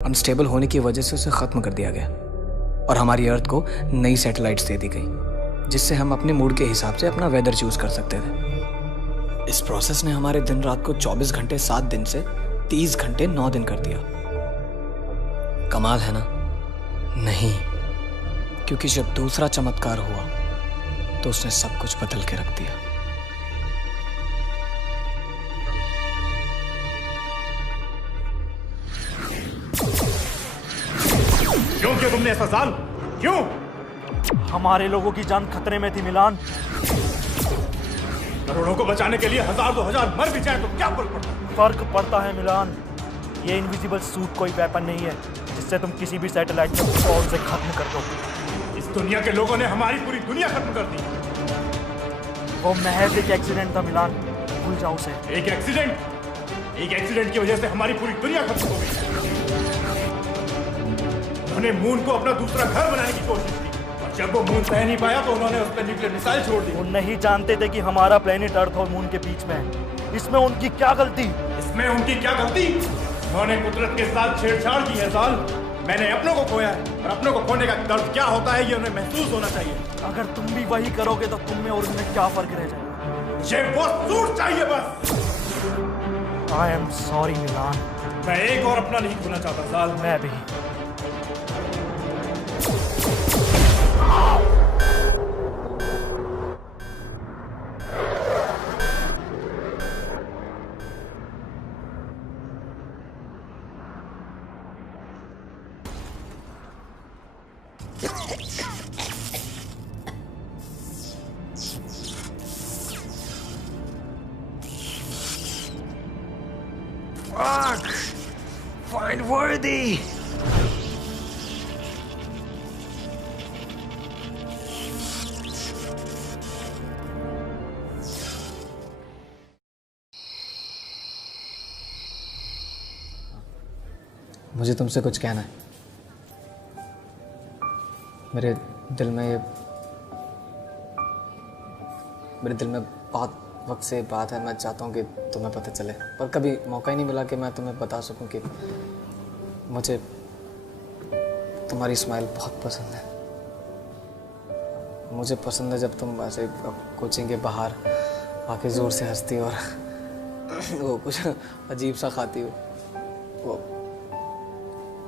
Unstable होने की वजह से उसे ख़त्म कर दिया गया और हमारी अर्थ को नई सैटेलाइट्स दे दी गई जिससे हम अपने मूड के हिसाब से अपना वेदर चूज कर सकते थे। इस प्रोसेस ने हमारे दिन रात को 24 घंटे 7 दिन से 30 घंटे 9 दिन कर दिया। कमाल है ना? नहीं, क्योंकि जब दूसरा चमत्कार हुआ तो उसने सब कुछ बदल के रख दिया। क्यों किया तुमने ऐसा साल? क्यों? हमारे लोगों की जान खतरे में थी मिलान। करोड़ों को बचाने के लिए 1000-2000 मर भी जाए तो क्या फर्क पड़ता है? फर्क पड़ता है मिलान। ये इनविजिबल सूट कोई वेपन नहीं है जिससे तुम किसी भी सैटेलाइट को फौरन से खत्म कर दो। इस दुनिया के लोगों ने हमारी पूरी दुनिया खत्म कर दी। वो महज एक एक्सीडेंट था मिलान, भूल जाओ उसे। एक एक्सीडेंट की वजह से हमारी पूरी दुनिया खत्म हो गई। उन्होंने मून को अपना दूसरा घर बनाने की कोशिश की और जब वो मून सह नहीं पाया तो उन्होंने उस पर न्यूक्लियर मिसाइल छोड़ दी। वो नहीं जानते थे कि हमारा प्लेनेट अर्थ और मून के बीच में है। इसमें उनकी क्या गलती? उन्होंने कुदरत के साथ छेड़छाड़ की है साल। मैंने अपनों को खोया है और अपनों को खोने का दर्द क्या होता है ये उन्हें महसूस होना चाहिए। अगर तुम भी वही करोगे तो तुम में और उनमें क्या फर्क रह जाएगा? मुझे वो सूट चाहिए बस। आई एम सॉरी मिलान। मैं एक और अपना नहीं खोना चाहता साल। मैं भी। Fuck! Find worthy! मुझे तुमसे कुछ कहना है। मेरे दिल में बहुत वक्त से बात है। मैं चाहता हूँ कि तुम्हें पता चले, पर कभी मौका ही नहीं मिला कि मैं तुम्हें बता सकूं कि मुझे तुम्हारी स्माइल बहुत पसंद है। मुझे पसंद है जब तुम ऐसे कोचिंग के बाहर आके ज़ोर से हंसती और वो कुछ अजीब सा खाती हो। वो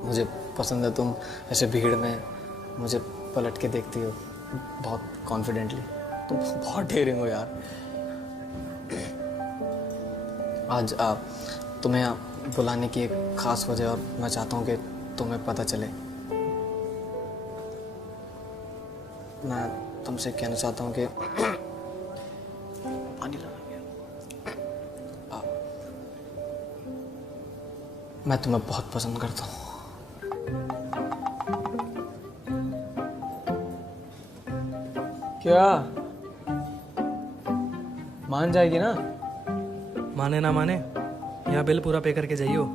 मुझे पसंद है तुम ऐसे भीड़ में मुझे पलट के देखती हो बहुत कॉन्फिडेंटली। तुम बहुत डेयरिंग हो यार। आज तुम्हें बुलाने की एक ख़ास वजह और मैं चाहता हूँ कि तुम्हें पता चले। मैं तुमसे कहना चाहता हूँ कि पानी लगा गया। मैं तुम्हें बहुत पसंद करता हूँ। क्या मान जाएगी ना? माने ना माने, यहाँ बिल पूरा पे करके जाइयो।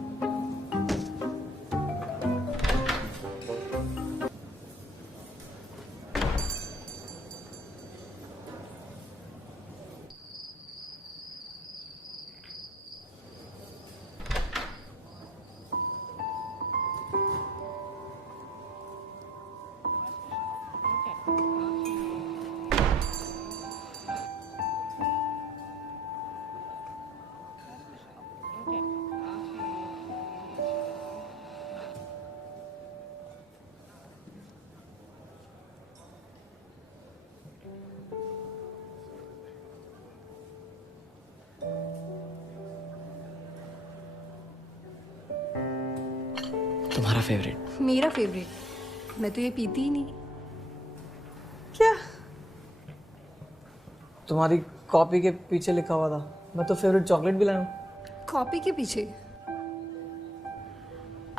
तुम्हारा फेवरेट? मेरा फेवरेट? मैं तो ये पीती ही नहीं। क्या? तुम्हारी कॉपी के पीछे लिखा हुआ था। मैं तो फेवरेट चॉकलेट भी लाऊं। कॉपी के पीछे?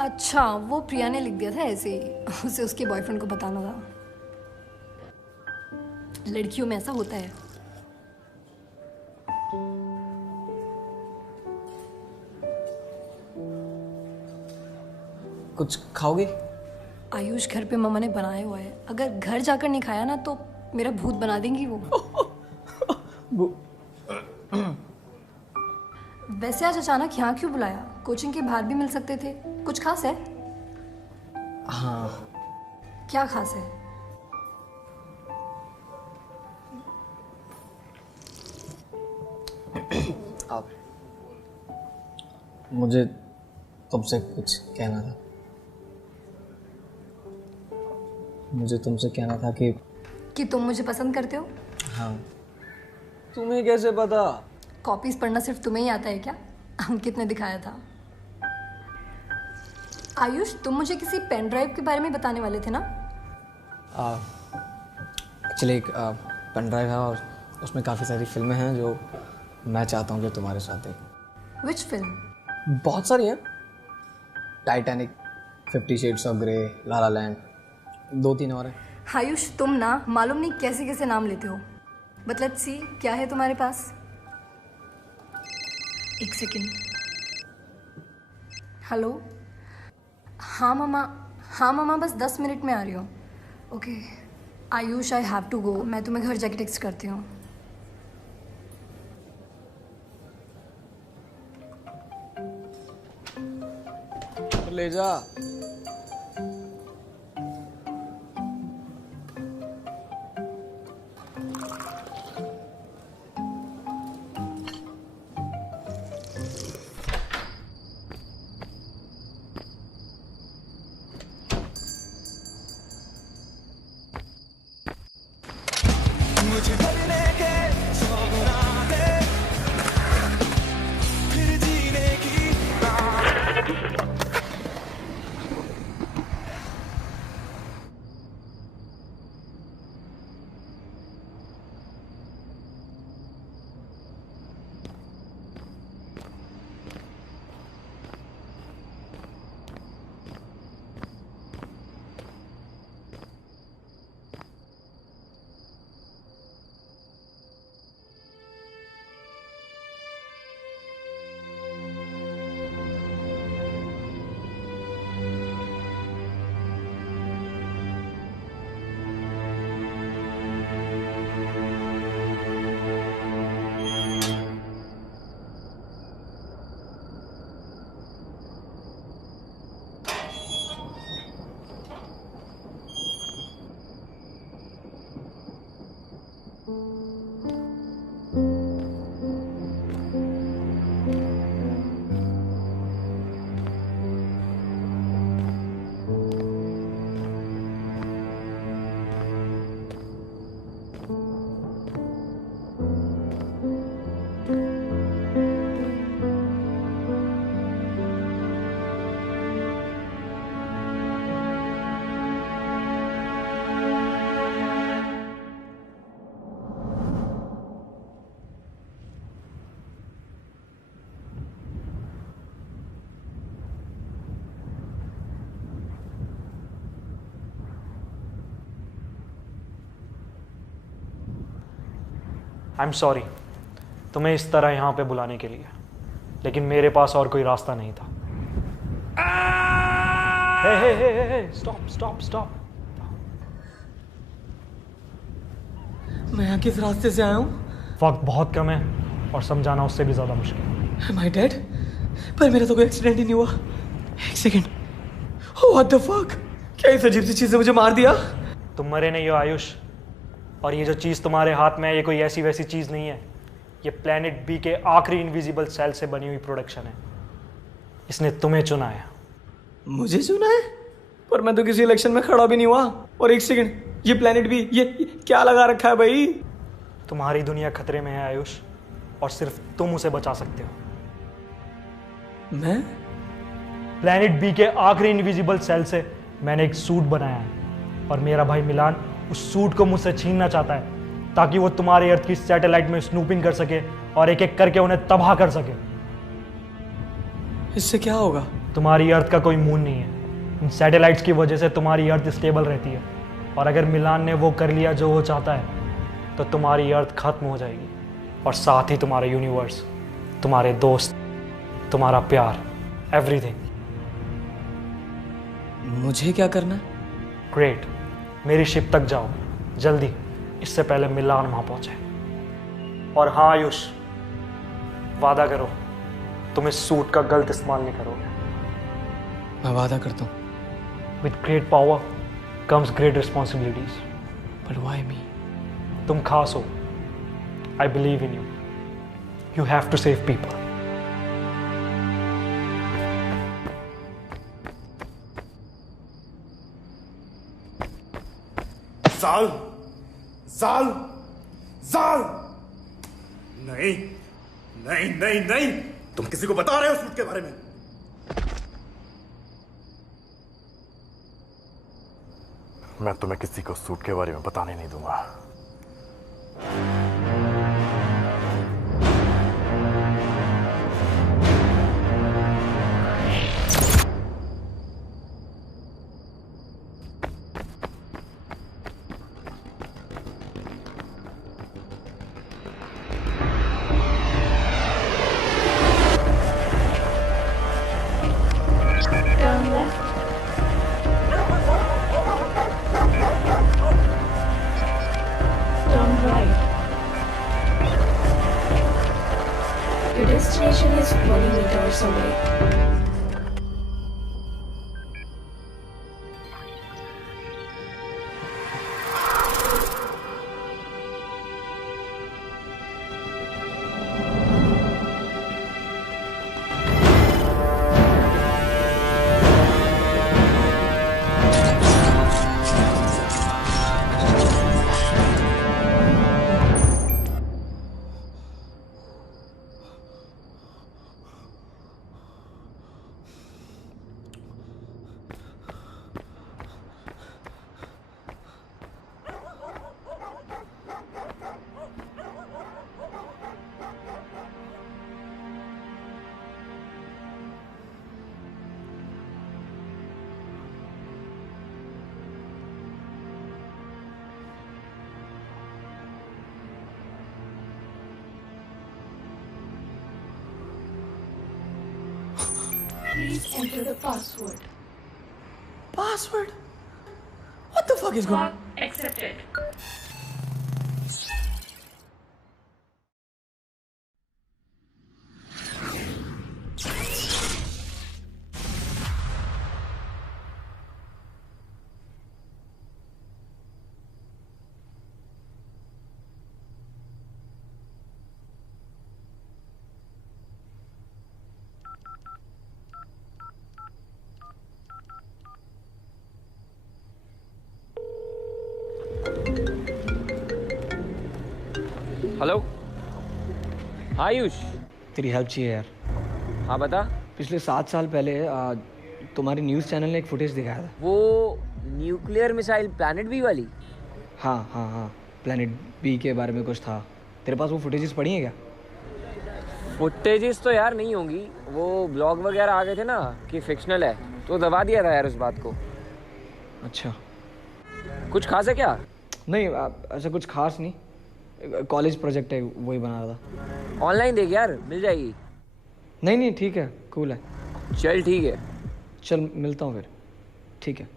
अच्छा, वो प्रिया ने लिख दिया था ऐसे ही। उसे उसके बॉयफ्रेंड को बताना था। लड़कियों में ऐसा होता है। कुछ खाओगी? आयुष घर पे मम्मा ने बनाया हुआ है। अगर घर जाकर नहीं खाया ना तो मेरा भूत बना देंगी वो। वैसे आज अचानक यहाँ क्यों बुलाया? कोचिंग के बाहर भी मिल सकते थे। कुछ खास है? हाँ, क्या खास है? आप मुझे तुमसे कुछ कहना था। मुझे तुमसे कहना था कि तुम मुझे पसंद करते हो? हाँ। तुम्हें कैसे पता? कॉपीज पढ़ना सिर्फ तुम्हें ही आता है क्या? अंकित ने दिखाया था। आयुष, तुम मुझे किसी पेन ड्राइव के बारे में बताने वाले थे ना? एक्चुअली एक पेन ड्राइव है और उसमें काफ़ी सारी फिल्में हैं जो मैं चाहता हूँ कि तुम्हारे साथ देखें। Which film? बहुत सारी हैं। Titanic, 50 shades of grey, La La Land, 2-3 और हैं। आयुष, तुम ना मालूम नहीं कैसे कैसे नाम लेते हो। बट लेट्स सी, क्या है तुम्हारे पास? एक सेकेंड। हेलो। हाँ मामा, बस 10 मिनट में आ रही हूँ। Okay Ayush, I have to go. मैं तुम्हें घर जाके टेक्स्ट करती हूँ। ले जा। आई एम सॉरी तुम्हें इस तरह यहाँ पे बुलाने के लिए, लेकिन मेरे पास और कोई रास्ता नहीं था। हे स्टॉप स्टॉप स्टॉप। मैं यहाँ किस रास्ते से आया हूँ? वक्त बहुत कम है और समझाना उससे भी ज़्यादा मुश्किल। Am I dead? पर मेरा तो कोई एक्सीडेंट ही नहीं हुआ। एक सेकेंड। What the fuck? क्या इस अजीब सी चीज़ ने मुझे मार दिया? तुम मरे नहीं हो आयुष, और ये जो चीज़ तुम्हारे हाथ में है ये कोई ऐसी वैसी चीज़ नहीं है। ये प्लेनेट बी के आखिरी इनविजिबल सेल से बनी हुई प्रोडक्शन है। इसने तुम्हें चुना है। मुझे चुना है? पर मैं तो किसी इलेक्शन में खड़ा भी नहीं हुआ। और एक सेकेंड, ये प्लेनेट बी ये क्या लगा रखा है भाई? तुम्हारी दुनिया खतरे में है आयुष, और सिर्फ तुम उसे बचा सकते हो। मैं? प्लेनेट बी के आखिरी इनविजिबल सेल से मैंने एक सूट बनाया है, और मेरा भाई मिलान उस सूट को मुझसे छीनना चाहता है ताकि वो तुम्हारे अर्थ की सैटेलाइट में स्नूपिंग कर सके और एक एक करके उन्हें तबाह कर सके। इससे क्या होगा? तुम्हारी अर्थ का कोई मून नहीं है। इन सैटेलाइट्स की वजह से तुम्हारी अर्थ स्टेबल रहती है, और अगर मिलान ने वो कर लिया जो वो चाहता है तो तुम्हारी अर्थ खत्म हो जाएगी, और साथ ही तुम्हारा यूनिवर्स, तुम्हारे दोस्त, तुम्हारा प्यार, एवरीथिंग। मुझे क्या करना है? ग्रेट, मेरी शिप तक जाओ जल्दी, इससे पहले मिलान वहां पहुंचे। और हाँ आयुष, वादा करो तुम इस सूट का गलत इस्तेमाल नहीं करोगे। मैं वादा करता हूँ। With great power comes great responsibilities. But why me? तुम खास हो. I believe in you. You have to save people. साल साल साल नहीं नहीं नहीं नहीं, तुम किसी को बता रहे हो सूट के बारे में? मैं तुम्हें किसी को सूट के बारे में बताने नहीं दूंगा. Your destination is 20 meters away. Please enter the password. Password? What the fuck is going on? Accepted. Hello Ayush. तेरी हेल्प चाहिए यार. हाँ बता. पिछले 7 साल पहले तुम्हारे न्यूज़ चैनल ने एक फुटेज दिखाया था. वो न्यूक्लियर मिसाइल प्लैनेट बी वाली. हाँ हाँ हाँ, प्लैनेट बी के बारे में कुछ था. तेरे पास वो फुटेजेस पड़ी हैं क्या? फुटेजेस तो यार नहीं होंगी. वो ब्लॉग वगैरह आ गए थे ना कि फिक्शनल है, तो दबा दिया था यार उस बात को. अच्छा. कुछ खास है क्या? नहीं ऐसा कुछ खास नहीं. कॉलेज प्रोजेक्ट है, वही बना रहा था. ऑनलाइन देख यार, मिल जाएगी. नहीं नहीं ठीक है, कूल है. चल ठीक है. चल मिलता हूँ फिर. ठीक है.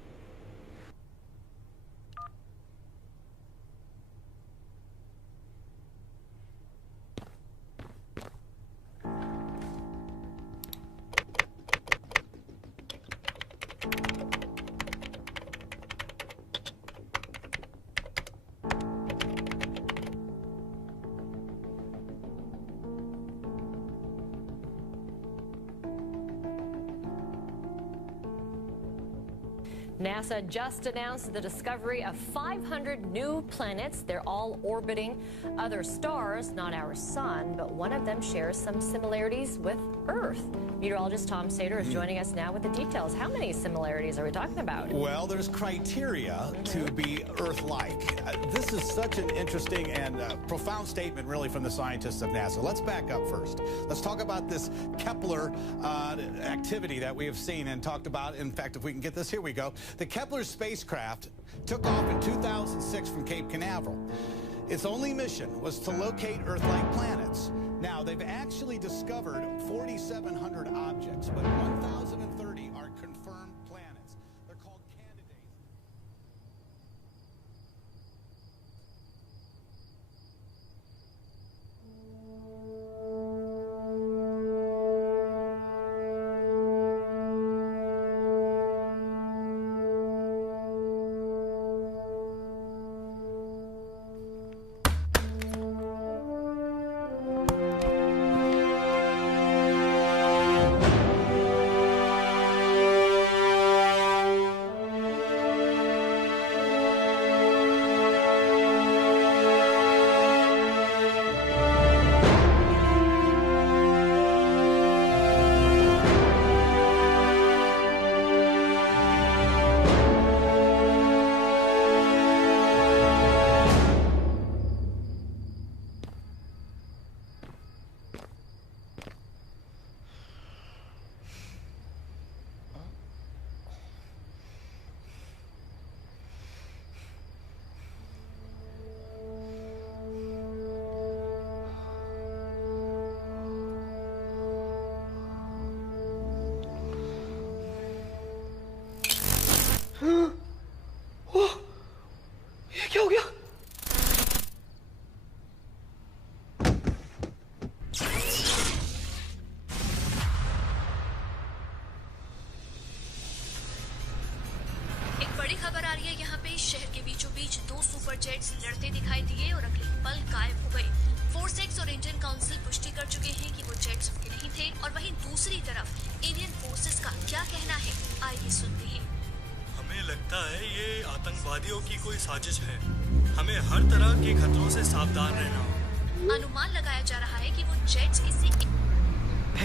NASA just announced the discovery of 500 new planets. They're all orbiting other stars, not our sun, but one of them shares some similarities with Earth. Meteorologist Tom Sater is joining us now with the details. How many similarities are we talking about? Well, there's criteria to be Earth-like. This is such an interesting and profound statement, really, from the scientists of NASA. Let's back up first. Let's talk about this Kepler activity that we have seen and talked about. In fact, if we can get this, here we go. The Kepler spacecraft took off in 2006 from Cape Canaveral. Its only mission was to locate Earth-like planets. Now, they've actually discovered 4,700 objects, but 1,030 are confirmed planets. They're called candidates. शहर के बीचों बीच 2 super jets लड़ते दिखाई दिए और अगले पल गायब हो गए। फोर्सेक्स और इंडियन काउंसिल पुष्टि कर चुके हैं कि वो जेट्स उनके नहीं थे। और वहीं दूसरी तरफ इंडियन फोर्सेस का क्या कहना है, आइए सुनते हैं। हमें लगता है ये आतंकवादियों की कोई साजिश है। हमें हर तरह के खतरों से सावधान रहना होगा। अनुमान लगाया जा रहा है कि वो जेट्स किसी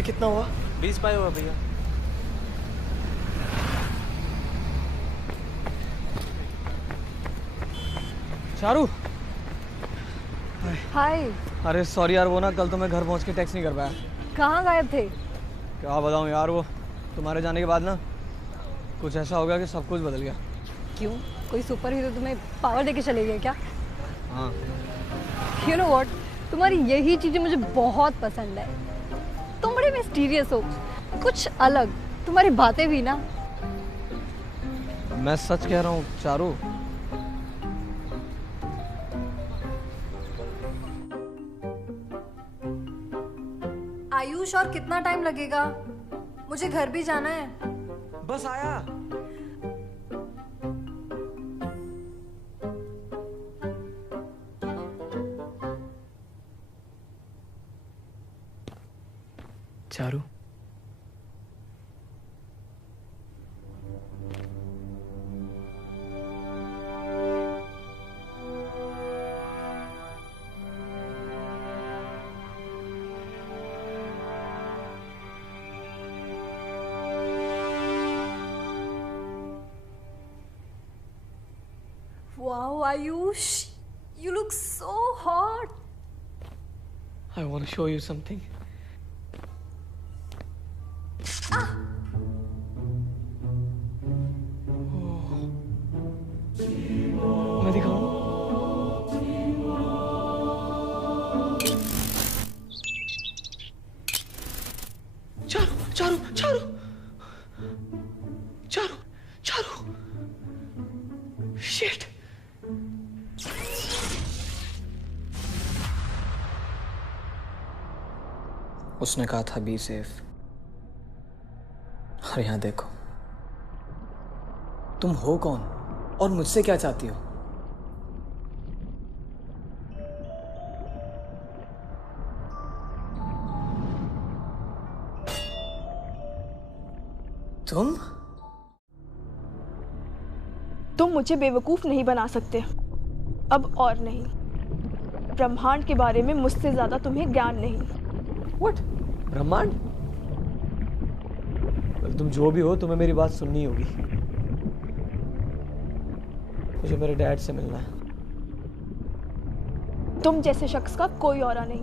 कितना हुआ? 20 पाए हुआ भैया। चारू, हाय। अरे सॉरी यार, वो ना कल तो मैं घर पहुंच के टेक्स्ट नहीं कर पाया। कहाँ गायब थे? क्या बताऊं यार, वो तुम्हारे जाने के बाद ना कुछ ऐसा हो गया कि सब कुछ बदल गया। क्यों? कोई सुपर हीरो तुम्हें पावर देके चले गए क्या? हाँ। You know what? तुम्हारी यही चीजें मुझे बहुत पसंद है। तुम बड़े मिस्टीरियस हो, कुछ अलग। तुम्हारी बातें भी ना। मैं सच कह रहा हूँ चारू। आयुष, और कितना टाइम लगेगा? मुझे घर भी जाना है। बस आया। Charu, Wow, Ayush, you look so hot. I want to show you something. मैं दिखाऊं? चारू, चारू, चारू, चारू, चारू, शिट। उसने कहा था बी सेफ। और यहाँ देखो, तुम हो कौन और मुझसे क्या चाहती हो? तुम मुझे बेवकूफ नहीं बना सकते, अब और नहीं। ब्रह्मांड के बारे में मुझसे ज्यादा तुम्हें ज्ञान नहीं। What? ब्रह्मांड? तुम जो भी हो, तुम्हें मेरी बात सुननी होगी। मुझे मेरे डैड से मिलना है। तुम जैसे शख्स का कोई औरा नहीं।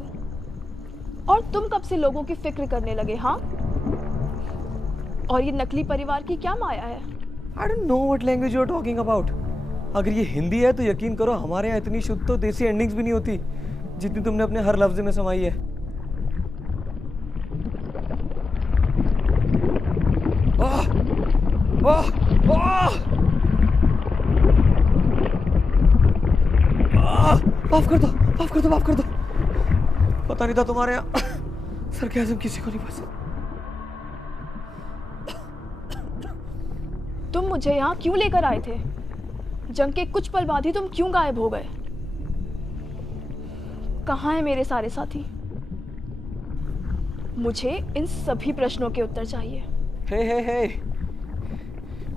और तुम कब से लोगों की फिक्र करने लगे? हाँ, और ये नकली परिवार की क्या माया है? I don't know what language you are talking about. अगर ये हिंदी है तो यकीन करो हमारे यहाँ इतनी शुद्ध तो देसी एंडिंग्स भी नहीं होती जितनी तुमने अपने हर लफ्ज में समाई है। माफ कर दो, माफ कर दो, माफ कर दो। पता नहीं था तुम्हारे यहाँ सरकाज़म किसी को नहीं पसंद। तुम मुझे यहाँ क्यों लेकर आए थे? जंग के कुछ पल बाद ही तुम क्यों गायब हो गए? कहाँ हैं मेरे सारे साथी? मुझे इन सभी प्रश्नों के उत्तर चाहिए। हे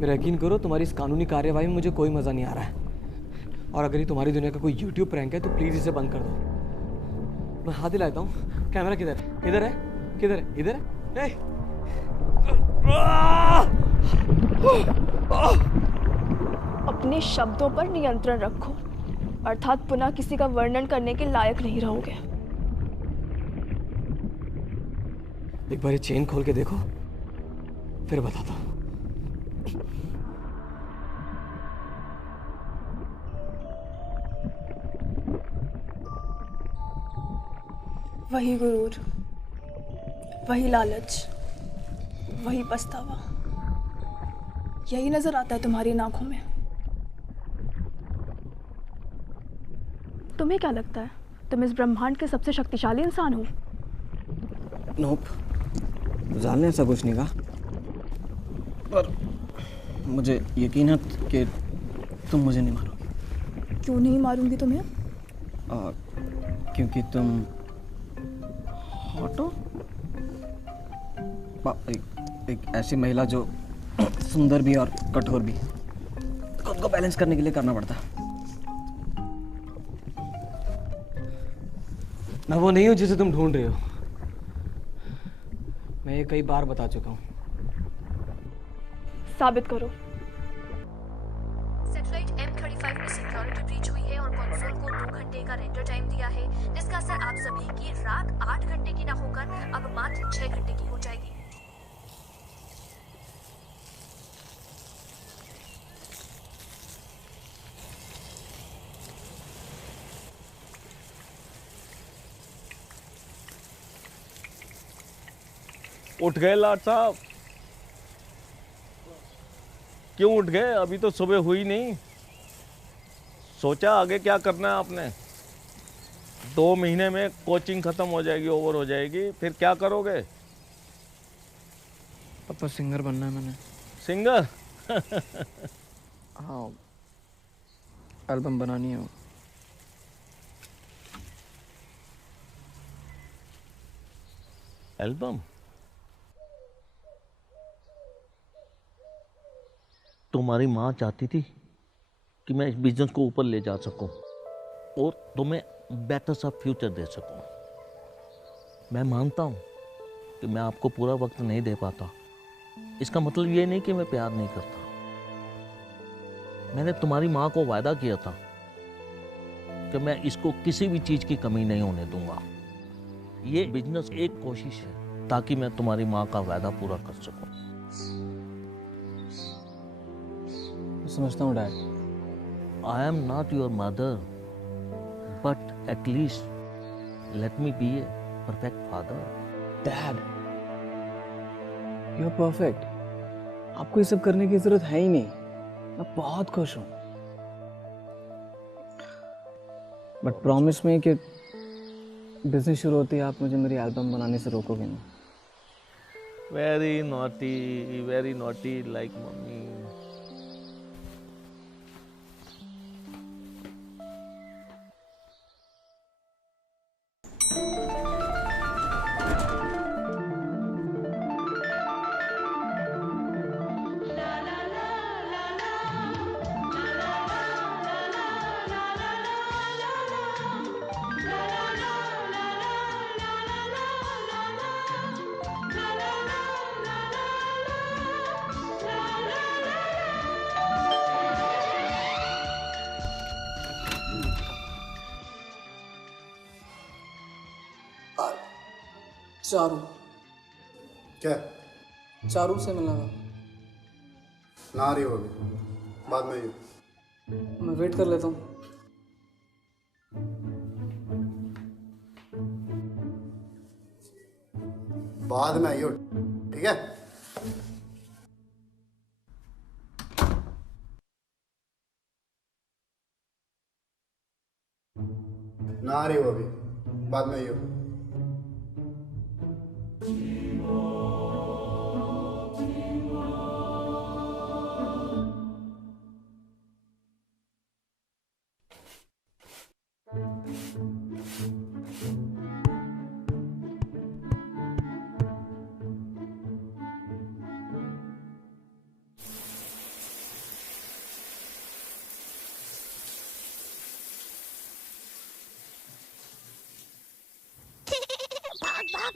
मेरा यकीन करो, तुम्हारी इस कानूनी कार्यवाही में मुझे कोई मजा नहीं आ रहा है। और अगर ये तुम्हारी दुनिया का कोई YouTube प्रैंक है तो प्लीज इसे बंद कर दो। मैं हाथ दिलाता हूँ। कैमरा किधर है? इधर है? किधर है? इधर है? अपने शब्दों पर नियंत्रण रखो, अर्थात पुनः किसी का वर्णन करने के लायक नहीं रहोगे। एक बार ये चेन खोल के देखो, फिर बताता हूँ। वही गुरूर, वही लालच, वही पछतावा, यही नजर आता है तुम्हारी आंखों में। तुम्हें क्या लगता है तुम इस ब्रह्मांड के सबसे शक्तिशाली इंसान हो? नोप, जाल ने ऐसा कुछ नहीं कहा, पर मुझे यकीन है कि तुम मुझे नहीं मानोगे। क्यों नहीं मारूंगी तुम्हें? क्योंकि तुम हॉट हो। एक ऐसी महिला जो सुंदर भी और कठोर भी, खुद को बैलेंस करने के लिए करना पड़ता। मैं वो नहीं हूं जिसे तुम ढूंढ रहे हो। मैं ये कई बार बता चुका हूं। साबित करो। सैटेलाइट M35 में सिक्योरिटी ब्रीच हुई है और कंसोल को 2 घंटे का रेंडर टाइम दिया है, जिसका असर आप सभी की रात 8 घंटे की ना होकर अब मात्र 6 घंटे की हो जाएगी। उठ गए लाट साहब? क्यों उठ गए? अभी तो सुबह हुई नहीं। सोचा आगे क्या करना है आपने? 2 महीने में कोचिंग खत्म हो जाएगी, ओवर हो जाएगी, फिर क्या करोगे? पापा सिंगर बनना है मैंने। सिंगर? हाँ, एल्बम बनानी है। एल्बम? तुम्हारी माँ चाहती थी कि मैं इस बिजनेस को ऊपर ले जा सकूं और तुम्हें बेटर सा फ्यूचर दे सकूं। मैं मानता हूं कि मैं आपको पूरा वक्त नहीं दे पाता। इसका मतलब ये नहीं कि मैं प्यार नहीं करता। मैंने तुम्हारी माँ को वायदा किया था कि मैं इसको किसी भी चीज़ की कमी नहीं होने दूंगा। ये बिजनेस एक कोशिश है ताकि मैं तुम्हारी माँ का वायदा पूरा कर सकूं। समझता हूँ dad. I am not your mother, but at least let me be a perfect father. Dad, you're perfect. आपको ये सब करने की जरूरत है ही नहीं। मैं बहुत खुश हूँ। बट प्रॉमिस में कि बिजनेस शुरू होती है आप मुझे मेरी एल्बम बनाने से रोकोगे नहीं। Very naughty like mommy. Charu. क्या? चारू से मिलना था। ना आ रही होगी, बाद में। मैं वेट कर लेता हूँ। बाद में आइयो, ठीक है? ना आ रही हो अभी, बाद में आइयो।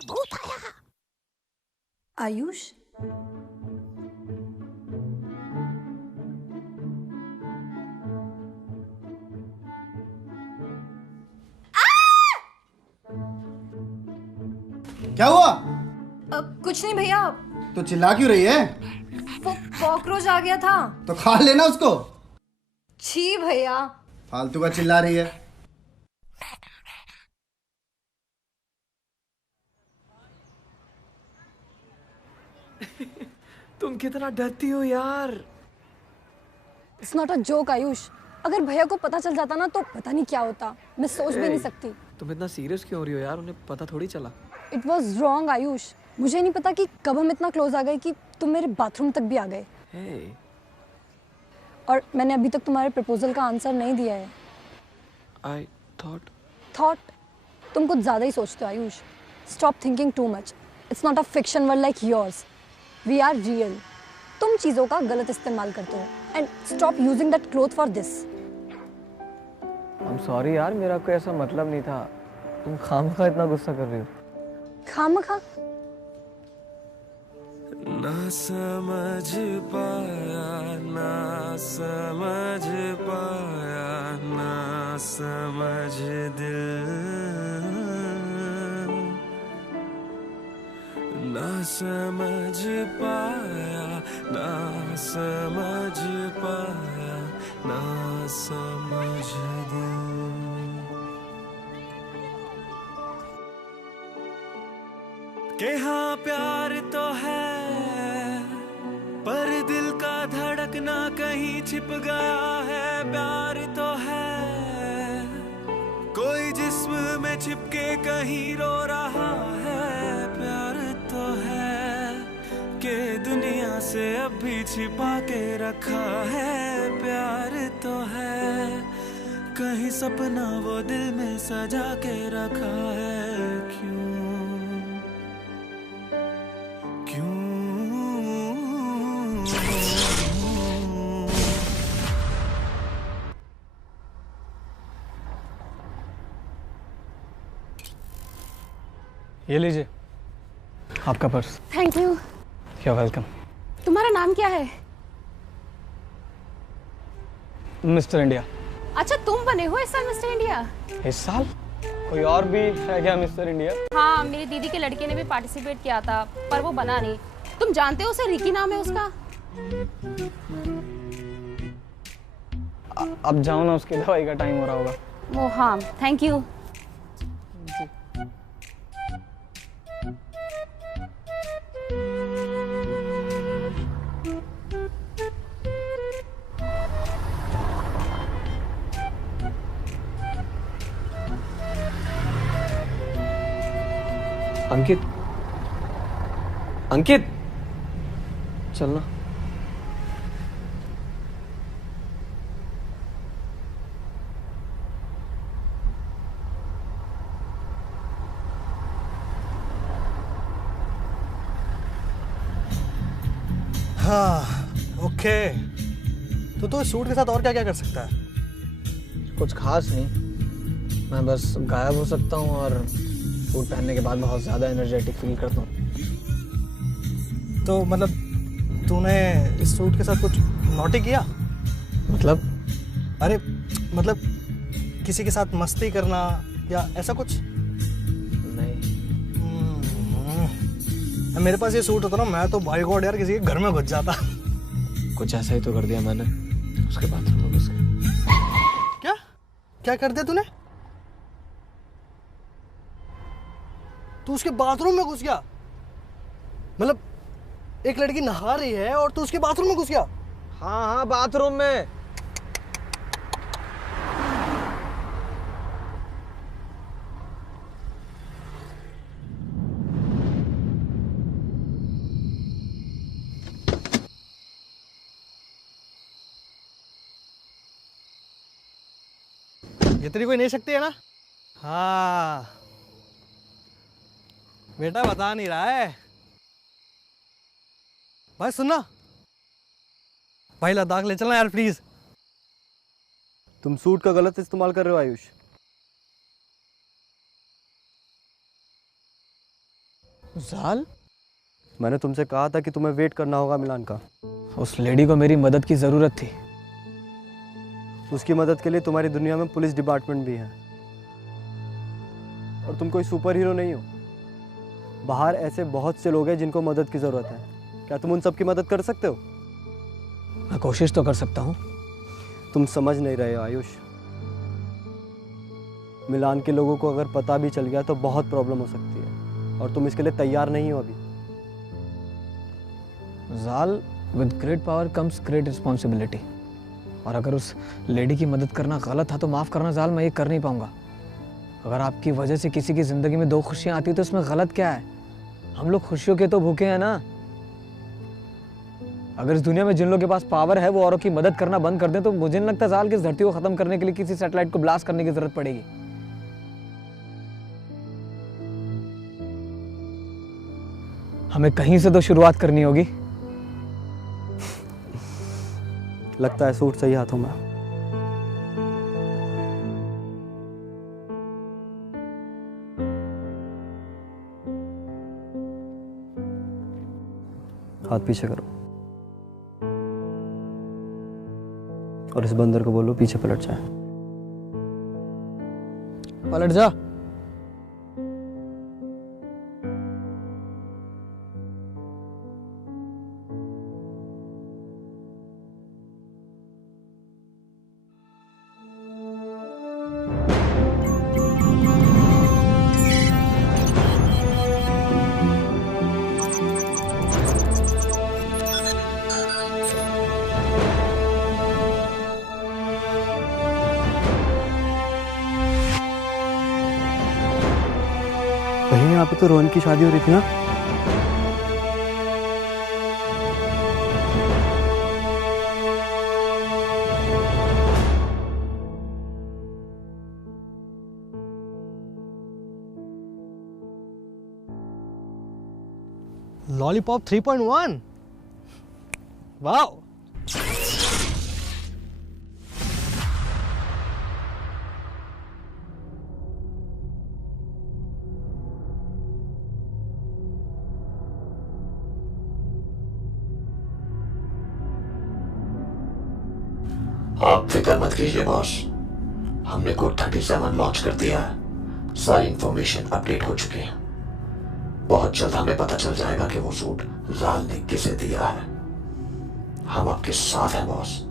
भूत आया। आयुष, क्या हुआ? कुछ नहीं भैया। तो चिल्ला क्यों रही है? वो कॉकरोच आ गया था। तो खा लेना उसको। छी भैया, फालतू का चिल्ला रही है। तुम कितना डरती हो यार। It's not a joke Ayush. अगर भैया को पता चल जाता ना तो पता नहीं क्या होता। मैं सोच भी नहीं सकती। तुम इतना सीरियस क्यों हो रही हो यार? उन्हें पता थोड़ी चला। It was wrong Ayush. मुझे नहीं पता कि कब हम इतना क्लोज आ गए कि तुम मेरे बाथरूम तक भी आ गए। hey. और मैंने अभी तक तुम्हारे प्रपोजल का आंसर नहीं दिया है। I thought. थॉट? तुम कुछ ज़्यादा ही सोचते हो Ayush. Stop thinking too much. It's not a fiction world like yours. We are real. तुम चीज़ों का गलत इस्तेमाल करते हो. And stop using that cloth for this. I'm sorry यार, मेरा कोई ऐसा मतलब नहीं था. तुम खामखा इतना गुस्सा कर रही हो. खामखा? ना समझ पाया, ना समझ पाया, ना समझ दिल, ना समझ पाया, ना समझ पाया, ना समझ दिल. कि हाँ प्यार तो है, पर दिल का धड़कना कहीं छिप गया है. प्यार तो है, कोई जिस्म में छिपके कहीं रो रहा है. प्यार तो है, कि दुनिया से अब भी छिपा के रखा है. प्यार तो है, कहीं सपना वो दिल में सजा के रखा है. क्यों ये लीजिए आपका purse. Thank you. You are welcome. तुम्हारा नाम क्या है? Mister India. अच्छा तुम बने हो इस साल मिस्टर इंडिया? इस साल? कोई और भी है क्या मिस्टर इंडिया? हाँ, मेरी दीदी के लड़के ने भी पार्टिसिपेट किया था पर वो बना नहीं. तुम जानते हो उसे? रिकी नाम है उसका. अब जाओ ना, उसकी दवाई का टाइम हो रहा होगा. वो हाँ, थैंक यू. अंकित, अंकित, चलना. हाँ, ओके. तो इस सूट के साथ और क्या क्या कर सकता है? कुछ खास नहीं. मैं बस गायब हो सकता हूँ और सूट पहनने के बाद बहुत ज़्यादा एनर्जेटिक फील करता हूँ. तो मतलब तूने इस सूट के साथ कुछ नॉटी किया? मतलब? अरे मतलब किसी के साथ मस्ती करना या ऐसा कुछ? नहीं. मेरे पास ये सूट होता ना, मैं तो भाई गॉड यार किसी के घर में घुस जाता. कुछ ऐसा ही तो कर दिया मैंने. उसके बाथरूम में घुस गया. क्या क्या कर दिया तूने? तू उसके बाथरूम में घुस गया? मतलब एक लड़की नहा रही है और तू उसके बाथरूम में घुस गया? हाँ हाँ, बाथरूम में. ये तेरी कोई नहीं सकती है ना? हाँ बेटा, बता नहीं रहा है भाई. सुनना भाई, लद्दाख ले चलना यार प्लीज. तुम सूट का गलत इस्तेमाल कर रहे हो आयुष. जाल, मैंने तुमसे कहा था कि तुम्हें वेट करना होगा मिलान का. उस लेडी को मेरी मदद की जरूरत थी. उसकी मदद के लिए तुम्हारी दुनिया में पुलिस डिपार्टमेंट भी है और तुम कोई सुपर हीरो नहीं हो. बाहर ऐसे बहुत से लोग हैं जिनको मदद की जरूरत है. क्या तुम उन सब की मदद कर सकते हो? मैं कोशिश तो कर सकता हूँ. तुम समझ नहीं रहे हो आयुष. मिलान के लोगों को अगर पता भी चल गया तो बहुत प्रॉब्लम हो सकती है और तुम इसके लिए तैयार नहीं हो अभी. जाल, with great power comes great responsibility. और अगर उस लेडी की मदद करना गलत था तो माफ़ करना जाल, मैं ये कर नहीं पाऊंगा. अगर आपकी वजह से किसी की ज़िंदगी में दो खुशियाँ आती तो इसमें गलत क्या है? हम लोग खुशियों के तो भूखे हैं ना. अगर इस दुनिया में जिन लोगों के पास पावर है वो औरों की मदद करना बंद कर दें तो मुझे नहीं लगता साल की इस धरती को खत्म करने के लिए किसी सैटेलाइट को ब्लास्ट करने की जरूरत पड़ेगी। हमें कहीं से तो शुरुआत करनी होगी। लगता है सूट सही हाथों में। हाथ पीछे करो और इस बंदर को बोलो पीछे पलट जाए। पलट जा। भैया यहाँ पे तो रोहन की शादी हो रही थी ना? Lollipop 3.1 wow. आप फिक्र मत कीजिए बॉस, हमने कोड 37 लॉन्च कर दिया है। सारी इंफॉर्मेशन अपडेट हो चुकी है। बहुत जल्द हमें पता चल जाएगा कि वो सूट जाल ने किसे दिया है। हम आपके साथ हैं बॉस।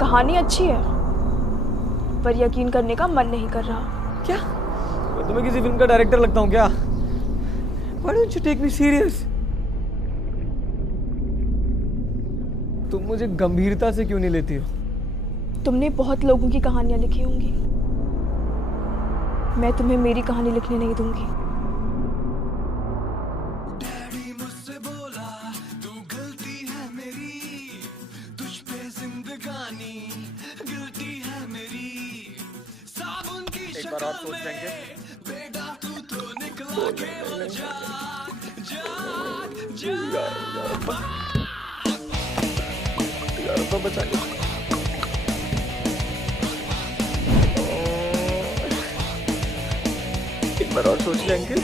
कहानी अच्छी है पर यकीन करने का मन नहीं कर रहा। क्या मैं तुम्हें किसी फिल्म का डायरेक्टर लगता हूँ क्या? Why don't you take me serious? तुम मुझे गंभीरता से क्यों नहीं लेती हो? तुमने बहुत लोगों की कहानियां लिखी होंगी, मैं तुम्हें मेरी कहानी लिखने नहीं दूंगी। एक बार और सोच लेंगे। यार तो बचा लो। एक बार और सोच लेंगे।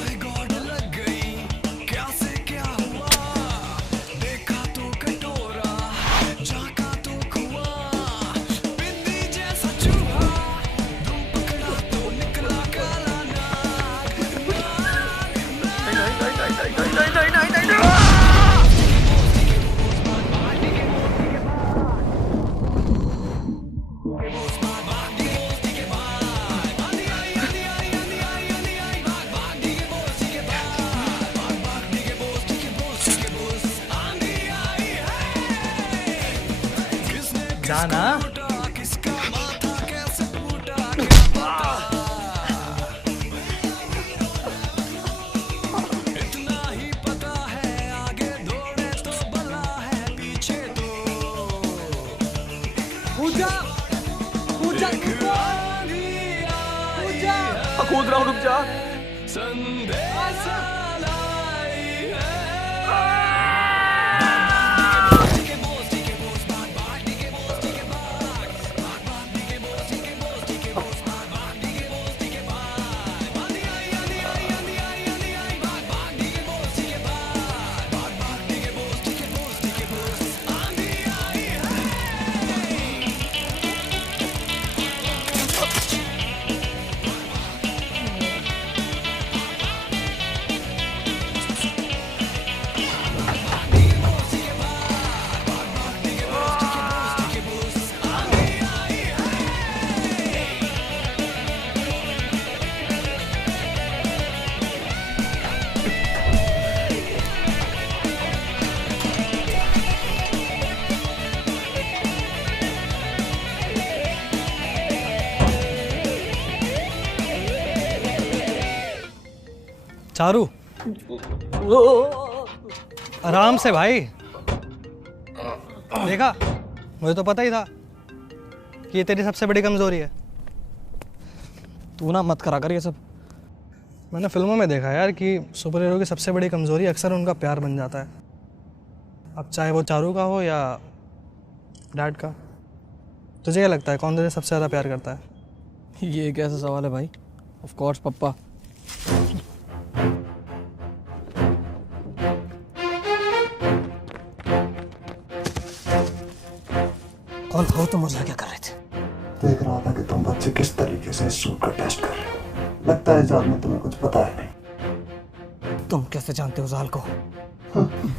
जाना कूद रहा हूँ, रुक जा। चारू आराम से भाई। देखा, मुझे तो पता ही था कि ये तेरी सबसे बड़ी कमजोरी है। तू ना मत करा कर ये सब। मैंने फिल्मों में देखा यार कि सुपर हीरो की सबसे बड़ी कमजोरी अक्सर उनका प्यार बन जाता है। अब चाहे वो चारू का हो या डैड का। तुझे क्या लगता है कौन तुझे सबसे ज़्यादा प्यार करता है? ये कैसा सवाल है भाई? ऑफ कोर्स पप्पा। कौन हो तुम और क्या कर रहे थे? देख रहा था कि तुम बच्चे किस तरीके से इस सूट का टेस्ट कर रहे हो। लगता है जाल में तुम्हें कुछ पता है नहीं। तुम कैसे जानते हो जाल को?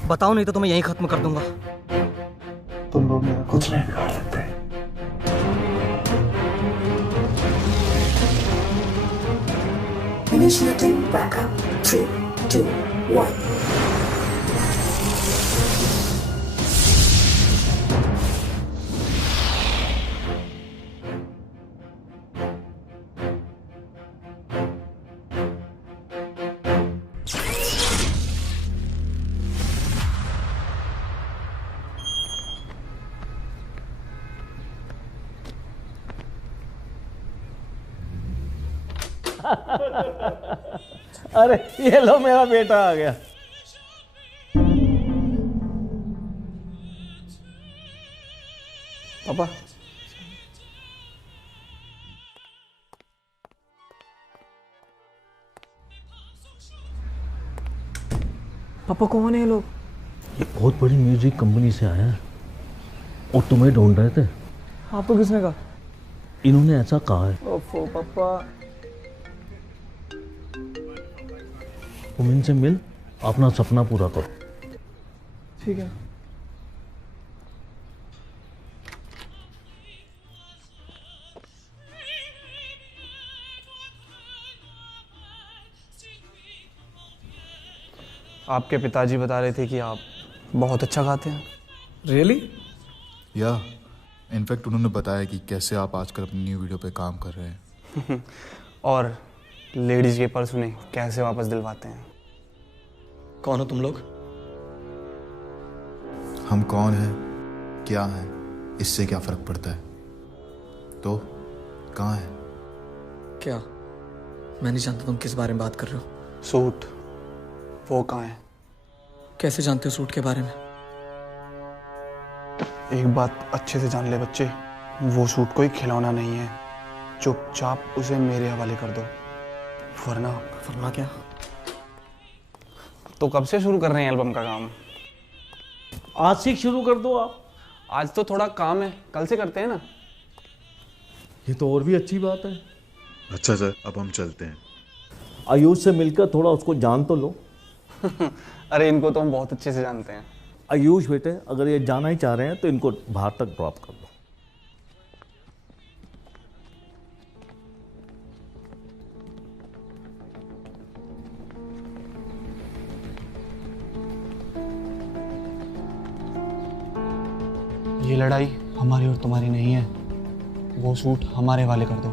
बताओ नहीं तो तुम्हें यहीं खत्म कर दूंगा। तुम लोग मेरा कुछ नहीं बिगाड़ सकते। Initiating backup. 3, 2, 1. अरे ये लो मेरा बेटा आ गया। पापा पापा कौन है ये लोग? ये बहुत बड़ी म्यूजिक कंपनी से आया है और तुम्हें ढूंढ रहे थे। आपको किसने कहा? इन्होंने ऐसा कहा है। ओफो पापा। तुम इनसे मिल, अपना सपना पूरा करो। ठीक है। आपके पिताजी बता रहे थे कि आप बहुत अच्छा गाते हैं। रियली? या इनफैक्ट उन्होंने बताया कि कैसे आप आजकल अपनी न्यू वीडियो पे काम कर रहे हैं। और लेडीज के पर्स उन्हें कैसे वापस दिलवाते हैं। कौन हो तुम लोग? हम कौन हैं, क्या हैं, इससे क्या फर्क पड़ता है? तो कहाँ है? क्या? मैं नहीं जानता तुम किस बारे में बात कर रहे हो। सूट वो कहाँ है? कैसे जानते हो सूट के बारे में? एक बात अच्छे से जान ले बच्चे, वो सूट कोई खिलौना नहीं है। चुपचाप उसे मेरे हवाले कर दो, वरना क्या? तो कब से शुरू कर रहे हैं एल्बम का काम? आज से शुरू कर दो आप। आज तो थोड़ा काम है, कल से करते हैं ना। ये तो और भी अच्छी बात है। अच्छा सर, अब हम चलते हैं। आयुष से मिलकर थोड़ा उसको जान तो लो। अरे इनको तो हम बहुत अच्छे से जानते हैं। आयुष बेटे, अगर ये जाना ही चाह रहे हैं तो इनको बाहर तक ड्रॉप कर दो। ये लड़ाई हमारी और तुम्हारी नहीं है। वो सूट हमारे वाले कर दो।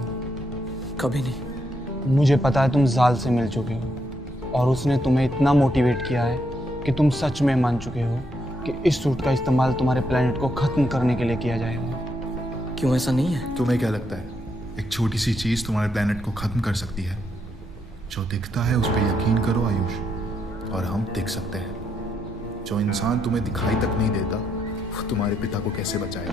कभी नहीं। मुझे पता है तुम जाल से मिल चुके हो और उसने तुम्हें इतना मोटिवेट किया है कि तुम सच में मान चुके हो कि इस सूट का इस्तेमाल तुम्हारे प्लेनेट को खत्म करने के लिए किया जाएगा। क्यों ऐसा नहीं है? तुम्हें क्या लगता है एक छोटी सी चीज तुम्हारे प्लेनेट को खत्म कर सकती है? जो दिखता है उस पर यकीन करो आयुष, और हम देख सकते हैं। जो इंसान तुम्हें दिखाई तक नहीं देता वो तुम्हारे पिता को कैसे बचाएगा?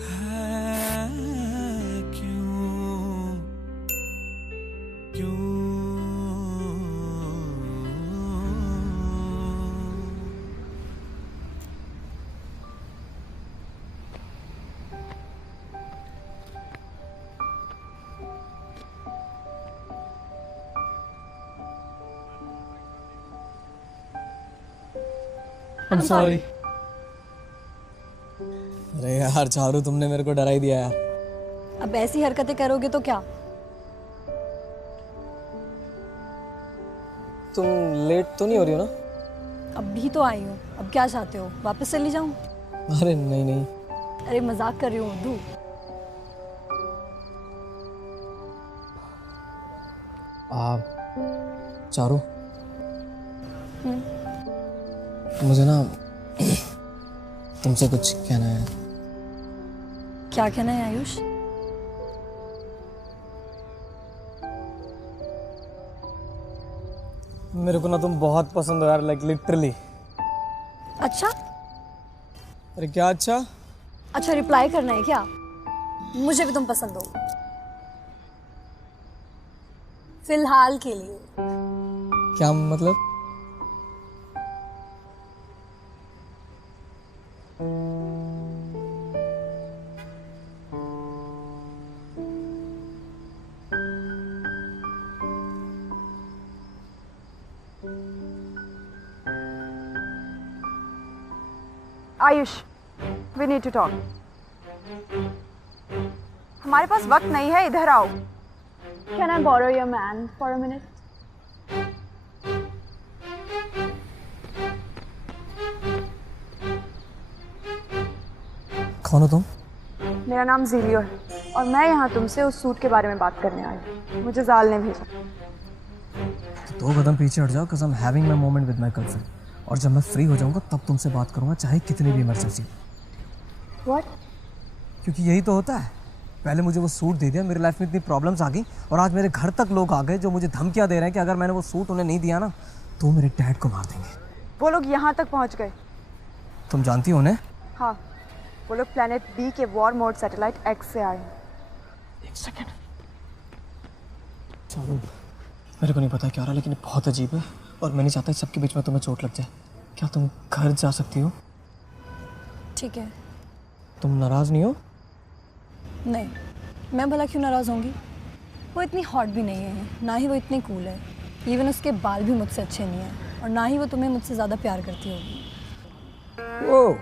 है क्यों क्यों I'm sorry. अरे यार चारू, तुमने मेरे को डरा ही दिया यार। अब ऐसी हरकतें करोगे तो क्या? तुम लेट तो नहीं हो रही हो ना? अभी तो आई हूँ, अब क्या चाहते हो, वापस चली जाऊँ? अरे नहीं नहीं। अरे मजाक कर रही हूँ उर्दू। चारू, मुझे ना तुमसे कुछ कहना है। क्या कहना है आयुष? मेरे को ना तुम बहुत पसंद हो यार, लाइक लिटरली। अच्छा? अरे क्या अच्छा? अच्छा रिप्लाई करना है क्या? मुझे भी तुम पसंद हो, फिलहाल के लिए। क्या मतलब? Ayush, we need to talk. हमारे पास वक्त नहीं है, इधर आओ। Can I borrow your man for a minute? कौन हो तुम? मेरा नाम ज़ीलियो है और मैं यहाँ तुमसे उस सूट के बारे में बात करने आई हूँ। मुझे जाल ने भेजा। तो 2 कदम पीछे हट जाओ, cause I'm having my moment with my girlfriend. और जब मैं फ्री हो जाऊंगा तब तुमसे बात करूंगा, चाहे कितनी भी इमरजेंसी। What? क्योंकि यही तो होता है। पहले मुझे वो सूट दे दिया, मेरी लाइफ में इतनी प्रॉब्लम्स आ गई, और आज मेरे घर तक लोग आ गए जो मुझे धमकियां दे रहे हैं कि अगर मैंने वो सूट उन्हें नहीं दिया ना तो मेरे डैड को मार देंगे। वो लोग यहाँ तक पहुँच गए। तुम जानती हो उन्हें? हाँ, वो लोग प्लेनेट बी के वॉर मोड सैटेलाइट एक्स से आए हैं। एक सेकंड। चलो, मेरे को नहीं पता क्या रहा, लेकिन बहुत अजीब है और मैं नहीं चाहता सबके बीच में तुम्हें चोट लग जाए। क्या तुम घर जा सकती हो? ठीक है। तुम नाराज नहीं हो? नहीं, मैं भला क्यों नाराज़ होंगी? वो इतनी हॉट भी नहीं है, ना ही वो इतनी कूल है। इवन उसके बाल भी मुझसे अच्छे नहीं हैं, और ना ही वो तुम्हें मुझसे ज़्यादा प्यार करती होगी। Oh,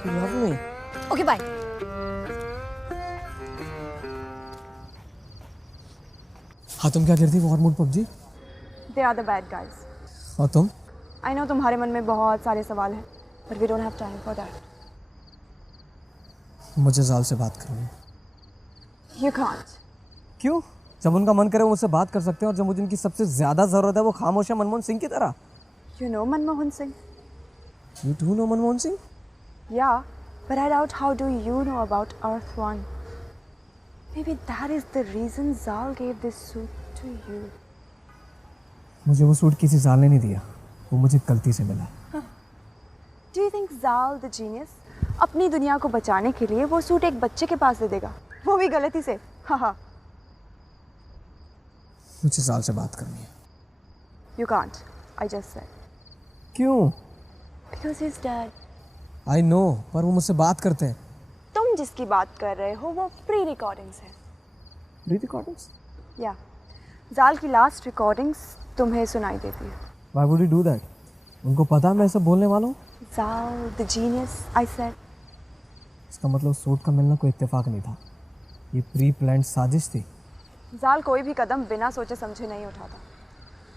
you love me. Okay bye. हाँ, तुम क्या करती war mode PUBG? They are the bad guys. और तुम? I know तुम्हारे मन में बहुत सारे सवाल हैं, but we don't have time for that. मुझे जाल से बात करनी है। You can't. क्यों? जब उनका मन करे वो मुझसे बात कर सकते हैं, और जब मुझे उनकी सबसे ज्यादा जरूरत है वो खामोश है, मनमोहन सिंह की तरह। You know Manmohan Singh? You do know Manmohan Singh? Yeah, but I doubt how do you know about Earth One? Maybe that is the reason Zal gave this suit to you. मुझे वो सूट किसी जाल ने नहीं दिया, वो मुझे गलती से मिला। Do you think Zal the genius अपनी दुनिया को बचाने के लिए वो सूट एक बच्चे के पास दे देगा, वो भी गलती से? हाँ। मुझे जाल से बात करनी है। You can't. I just said. क्यों? Because he's dead. I know, पर वो मुझसे बात करते हैं। तुम जिसकी बात कर रहे हो वो प्री रिकॉर्डिंग्स है। Pre recordings? या जाल की लास्ट रिकॉर्डिंग्स तुम्हें सुनाई देती है। Why would he do that? उनको पता है मैं ऐसा बोलने वाला हूँ? Zal the genius, I said. इसका मतलब सूट का मिलना कोई इत्तेफाक नहीं था, ये प्री प्लान्ड साजिश थी। जाल कोई भी कदम बिना सोचे समझे नहीं उठाता।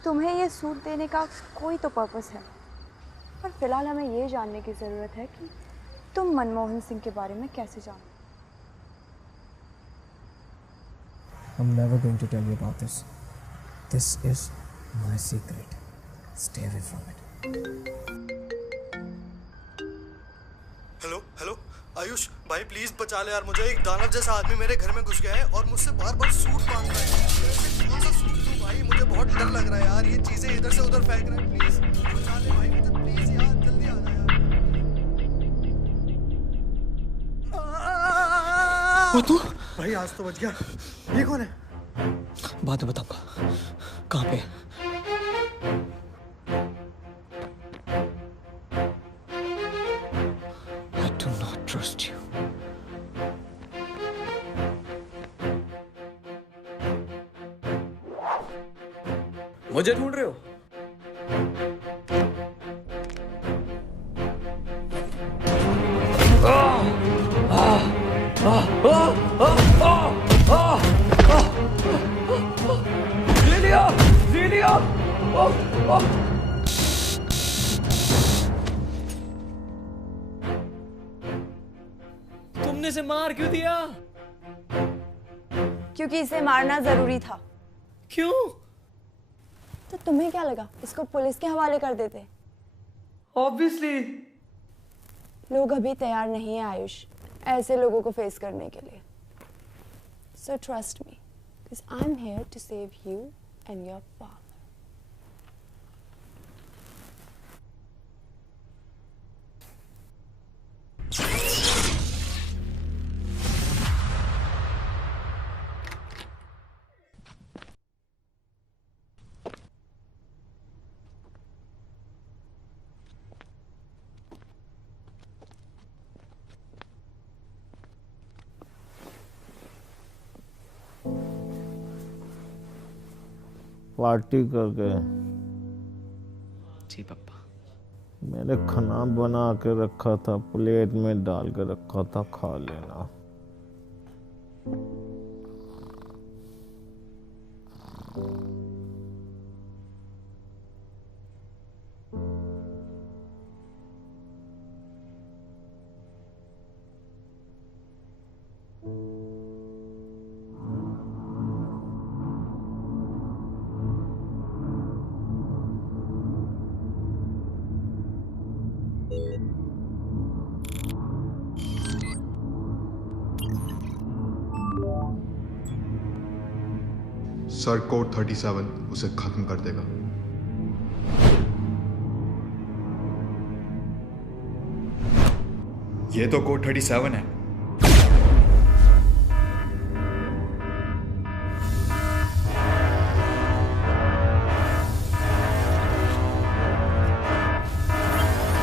तुम्हें ये सूट देने का कोई तो पर्पस है, पर फिलहाल हमें ये जानने की ज़रूरत है कि तुम मनमोहन सिंह के बारे में कैसे जानते? I'm never going to tell you about this. This is my secret. Stay away from it. Hello hello Ayush भाई, प्लीज बचा ले यार मुझे। एक दानव जैसा आदमी मेरे घर में घुस गया है और मुझसे बार बार सूट मांग रहा है। कौन सा सूट दूं भाई? मुझे बहुत डर लग रहा है यार, ये चीजें इधर से उधर फेंक रहा है। प्लीज बचा ले भाई मुझे, प्लीज यार, जल्दी आ जा यार। वो तू? भाई आज तो बच गया। ये कौन है? बाद में बताऊंगा। कहाँ पे? I do not trust you. मुझे ढूंढ रहे हो? तुमने इसे मार क्यों दिया? क्योंकि इसे मारना जरूरी था। क्यों? तो तुम्हें क्या लगा इसको पुलिस के हवाले कर देते? ऑब्वियसली लोग अभी तैयार नहीं है आयुष ऐसे लोगों को फेस करने के लिए। So trust me, because I'm here to save you and your father. Party करके जी पापा। मैंने खाना बना के रखा था, प्लेट में डाल के रखा था, खा लेना। सर कोड 37 उसे खत्म कर देगा। ये तो कोड 37 है।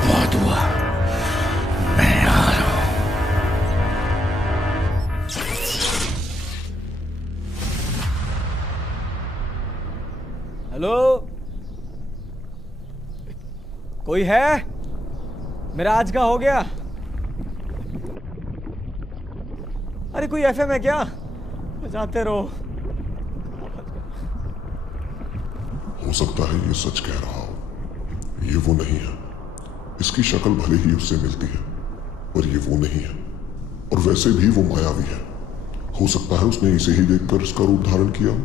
बहुत हुआ, मैं आ रहा हूं। हेलो, कोई है? मेरा आज का हो गया। अरे कोई एफएम है क्या? बजाते रहो। हो सकता है ये सच कह रहा हो, ये वो नहीं है। इसकी शक्ल भले ही उससे मिलती है पर ये वो नहीं है, और वैसे भी वो मायावी है। हो सकता है उसने इसे ही देखकर इसका रूप धारण किया हो।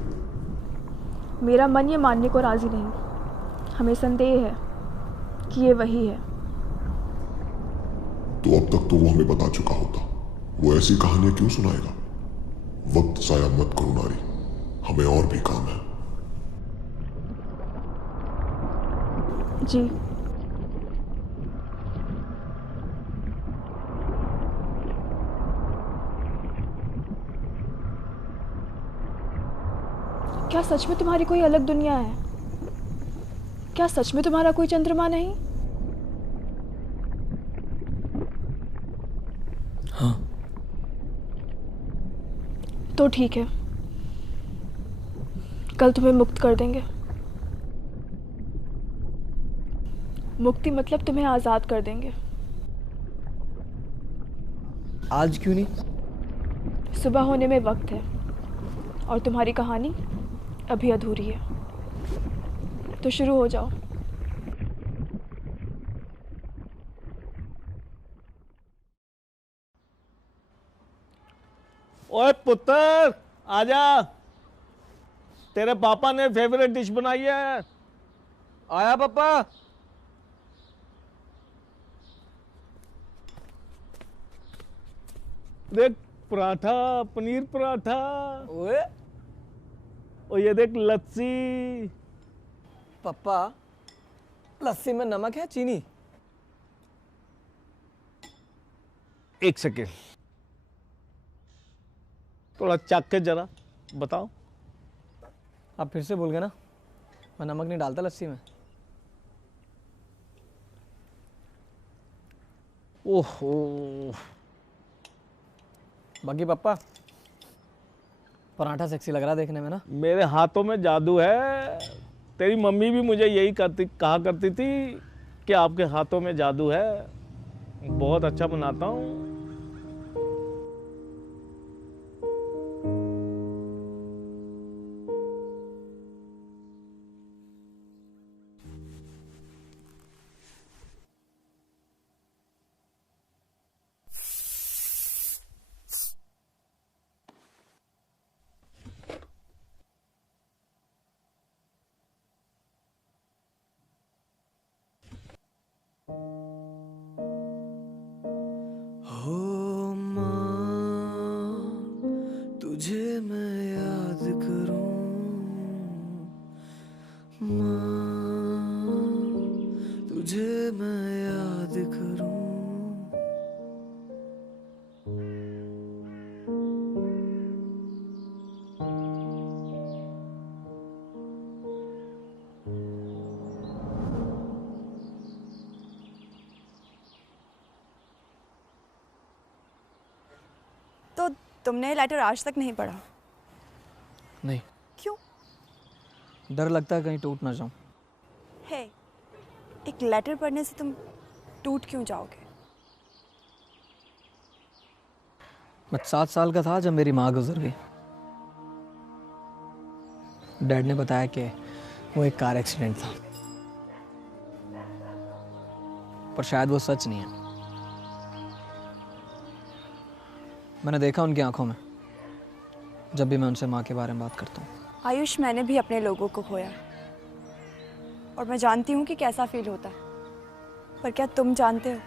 मेरा मन ये मानने को राजी नहीं। हमें संदेह है कि ये वही है। तो अब तक तो वो हमें बता चुका होता। वो ऐसी कहानियां क्यों सुनाएगा? वक्त जाया मत करो नारी, हमें और भी काम है। जी। क्या सच में तुम्हारी कोई अलग दुनिया है? क्या सच में तुम्हारा कोई चंद्रमा नहीं? हाँ। तो ठीक है, कल तुम्हें मुक्त कर देंगे। मुक्ति मतलब तुम्हें आजाद कर देंगे। आज क्यों नहीं? सुबह होने में वक्त है और तुम्हारी कहानी अभी अधूरी है, तो शुरू हो जाओ। ओए पुत्र, आजा, तेरे पापा ने फेवरेट डिश बनाई है। आया पापा। देख पराठा, पनीर पराठा। ओए, और ये देख लस्सी। पापा, लस्सी में नमक है चीनी? एक सेकेंड। थोड़ा चख के जरा बताओ। आप फिर से बोल गए ना, मैं नमक नहीं डालता लस्सी में। ओहो, बाकी पापा पराठा सेक्सी लग रहा है देखने में ना। मेरे हाथों में जादू है। तेरी मम्मी भी मुझे यही कहा करती थी कि आपके हाथों में जादू है, बहुत अच्छा बनाता हूँ। हो माँ तुझे मैं याद करूं, माँ तुझे मैं याद करूं। तो तुमने लेटर आज तक नहीं पढ़ा? नहीं। क्यों? डर लगता है कहीं टूट ना जाऊं। है, एक लेटर पढ़ने से तुम टूट क्यों जाओगे? मैं 7 साल का था जब मेरी माँ गुजर गई। डैड ने बताया कि वो एक कार एक्सीडेंट था, पर शायद वो सच नहीं है। मैंने देखा उनकी आंखों में जब भी मैं उनसे माँ के बारे में बात करता हूँ। आयुष, मैंने भी अपने लोगों को खोया और मैं जानती हूँ कि कैसा फील होता है, पर क्या तुम जानते हो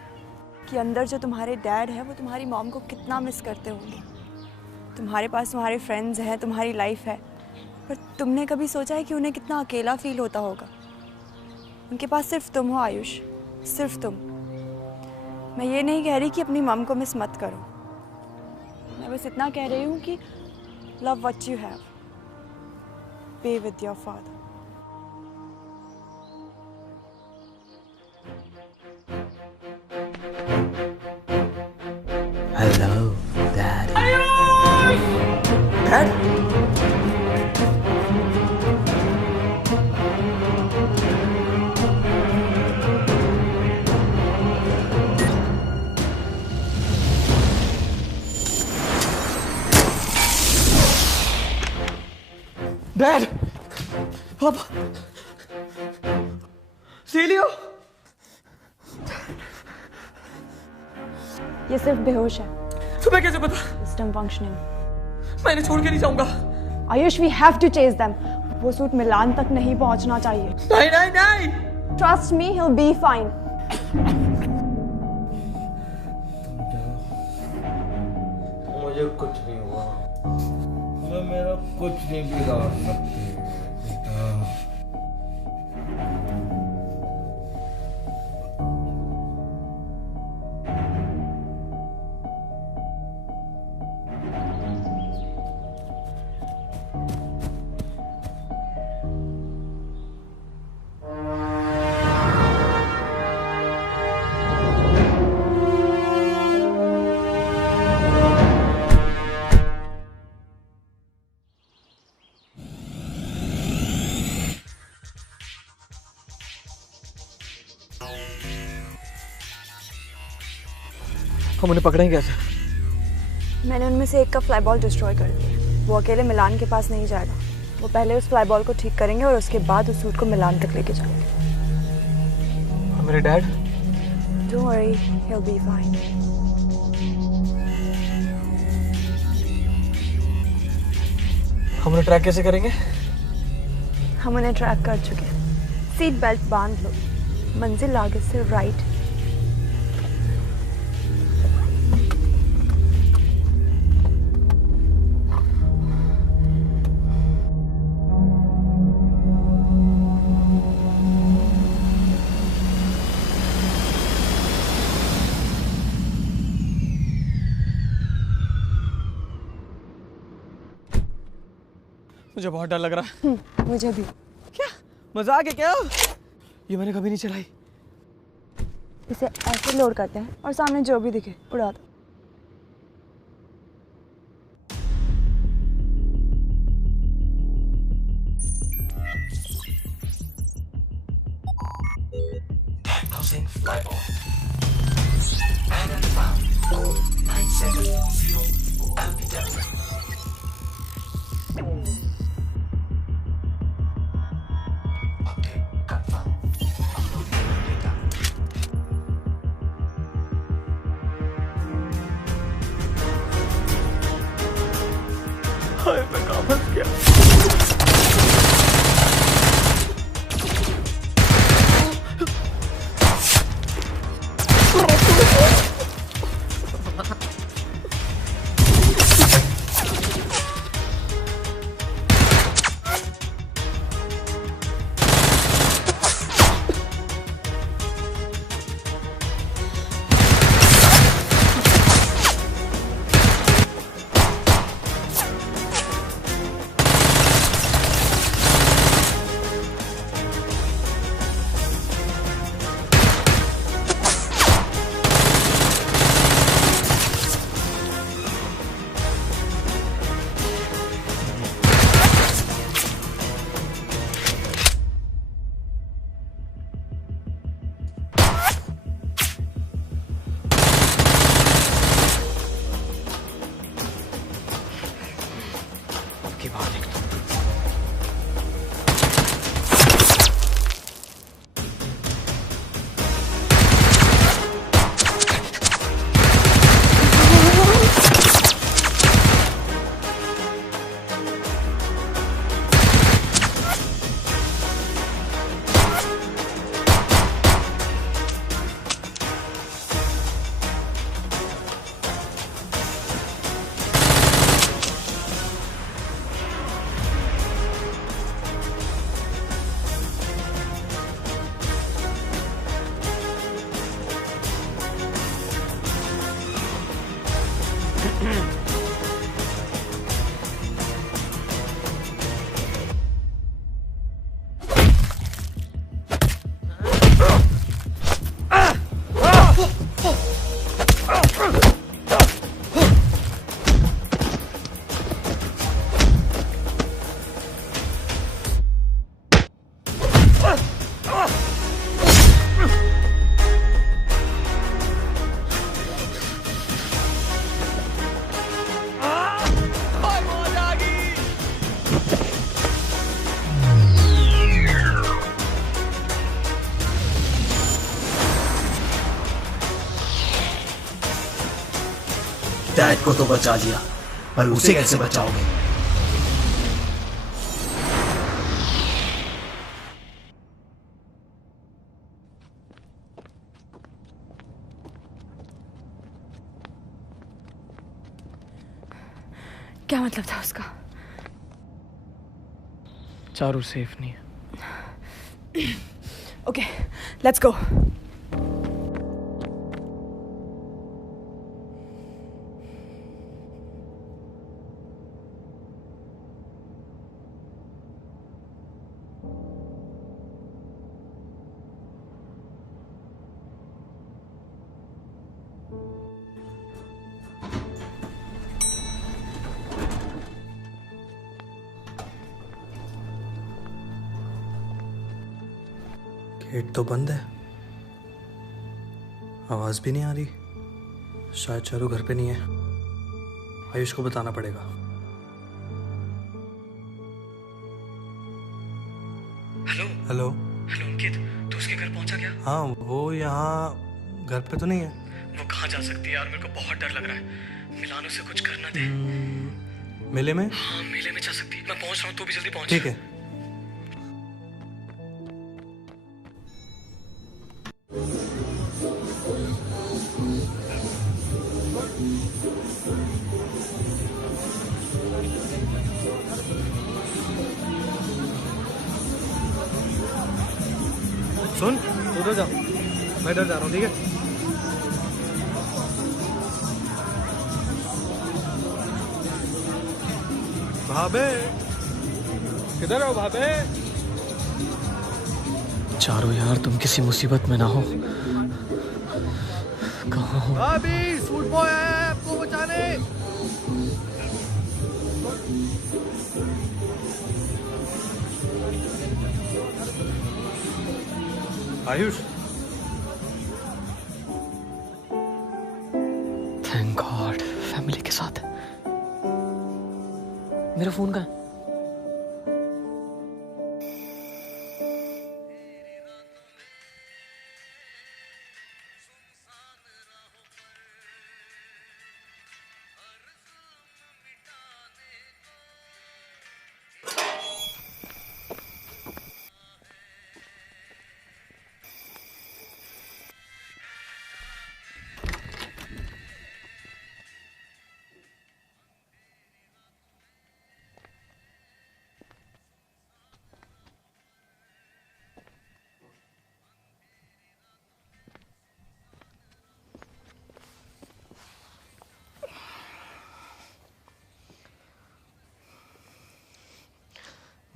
कि अंदर जो तुम्हारे डैड है वो तुम्हारी मॉम को कितना मिस करते होंगे? तुम्हारे पास तुम्हारे फ्रेंड्स हैं, तुम्हारी लाइफ है, पर तुमने कभी सोचा है कि उन्हें कितना अकेला फील होता होगा? उनके पास सिर्फ तुम हो आयुष, सिर्फ तुम। मैं ये नहीं कह रही कि अपनी मॉम को मिस मत करो, मैं बस इतना कह रही हूँ कि love what you have, be with your father. Hello, Daddy. Dad? Dad, पापा, सीलियो, ये सिर्फ बेहोश है। तुम्हें कैसे पता? System functioning. मैं इन्हें छोड़ के नहीं जाऊंगा। Ayush, we have to chase them. वो सूट मिलान तक नहीं पहुंचना चाहिए। नहीं नहीं नहीं। Trust me, he'll be fine. मुझे कुछ नहीं हुआ, मैं मेरा कुछ नहीं बिगाड़ सकती बेटा। हम उन्हें पकड़ेंगे कैसे? मैंने उनमें से एक का फ्लाई बॉल डिस्ट्रॉय कर दिया। वो अकेले मिलान के पास नहीं जाएगा। वो पहले उस फ्लाई बॉल को ठीक करेंगे और उसके बाद उस सूट को मिलान तक लेके जाएंगे। और मेरे dad? Don't worry, he'll be fine. हम उन्हें ट्रैक कैसे करेंगे? हम उन्हें ट्रैक कर चुके हैं। सीट बेल्ट बांध लो, मंजिल आगे से राइट। मुझे बहुत डर लग रहा है। मुझे भी। क्या मजाक है क्या? ये मैंने कभी नहीं चलाई। इसे ऐसे लोड करते हैं और सामने जो भी दिखे उड़ा दो। Diagnosing flyborne. Pilot found. Code 970 Alpidem. Update confirmed. Uploading data. हाय मैं कहाँ फंस गया? डैड को तो बचा लिया, पर उसे कैसे बचाओगे? क्या मतलब था उसका? चारू सेफ नहीं है। Okay, let's go. गेट तो बंद है, आवाज भी नहीं आ रही। शायद चारू घर पे नहीं है। आयुष को बताना पड़ेगा। हेलो हेलो हेलो अंकित, तू उसके घर पहुंचा क्या? हाँ, वो यहाँ घर पे तो नहीं है। वो कहाँ जा सकती है यार, मेरे को बहुत डर लग रहा है। मिलानो से कुछ करना दे। मेले में? हाँ मेले में जा सकती है। मैं पहुंच रहा हूँ, तू भी जल्दी पहुंच। ठीक है। सुन, उधर जा, मैं इधर जा रहा हूँ, ठीक है? भाभे किधर हो भाभी? चारों यार, तुम किसी मुसीबत में ना हो। कहाँ हो? भाभी, सूट बॉय आया है आपको बचाने। आयुष, थैंक गॉड, फैमिली के साथ। मेरा फोन कहाँ है?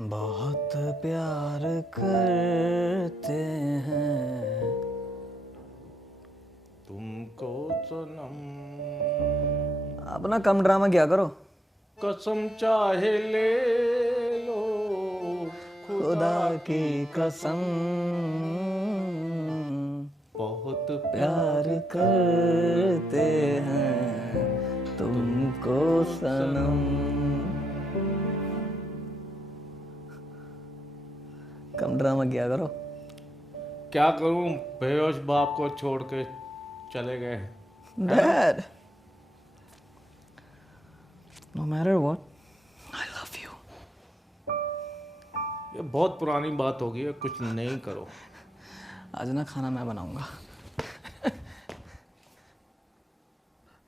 बहुत प्यार करते हैं तुमको सनम। अपना कम ड्रामा क्या करो। कसम चाहे ले लो खुदा की कसम, बहुत प्यार करते हैं तुमको सनम। कम ड्रामा किया करो। क्या करूं, बेहोश बाप को छोड़ के चले गए। Dad, no matter what, I love you. ये बहुत पुरानी बात होगी, कुछ नहीं करो। आज ना खाना मैं बनाऊंगा।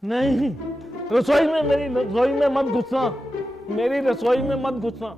नहीं, रसोई में, मेरी रसोई में मत घुसना, मेरी रसोई में मत घुसना।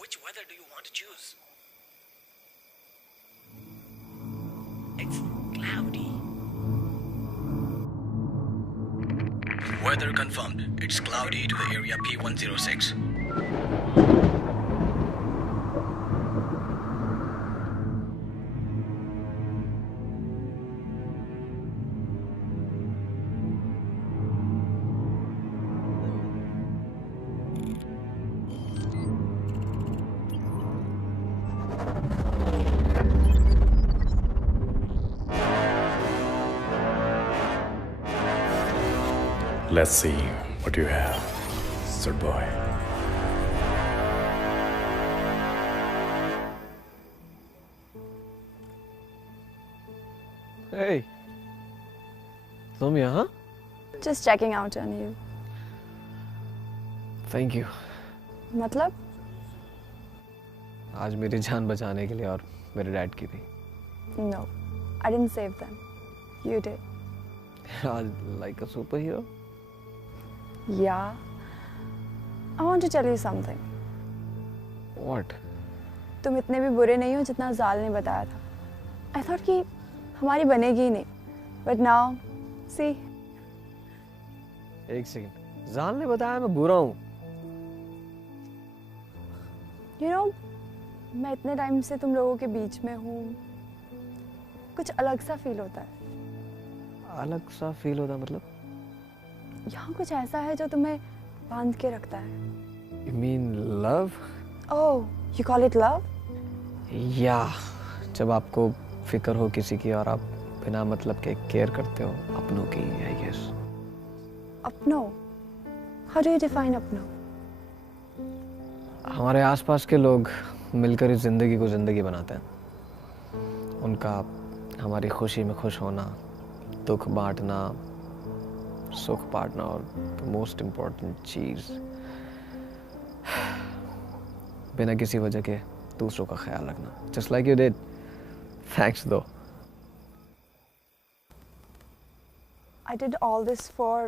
Which weather do you want to choose? It's cloudy. Weather confirmed. It's cloudy to the area P106. Let's see what you have, sir boy. Hey, तुम यहाँ? Just checking out on you. Thank you. मतलब? आज मेरी जान बचाने के लिए और मेरे डैड की भी। No, I didn't save them. You did. Like a superhero? Yeah. I want to tell you something. What? तुम इतने भी बुरे नहीं हो जितना जाल ने बताया था। I thought कि हमारी बनेगी ही नहीं. But now, see. एक सेकंड, जाल ने बताया मैं बुरा हूँ। You know, मैं इतने टाइम से तुम लोगों के बीच में हूँ, कुछ अलग सा फील होता है। अलग सा फील होता मतलब? यहाँ कुछ ऐसा है जो तुम्हें बांध के रखता है। You mean love? Oh, you call it love? या जब आपको फिक्र हो किसी की और आप बिना मतलब के केयर करते हो अपनों की, I guess. अपनों? How do you define अपनों? हमारे आसपास के लोग मिलकर इस जिंदगी को जिंदगी बनाते हैं। उनका हमारी खुशी में खुश होना, दुख बांटना, सुख बांटना और मोस्ट इम्पोर्टेंट चीज़ बिना किसी वजह के दूसरों का ख्याल रखना। Just like you did. Thanks though. I did all this for...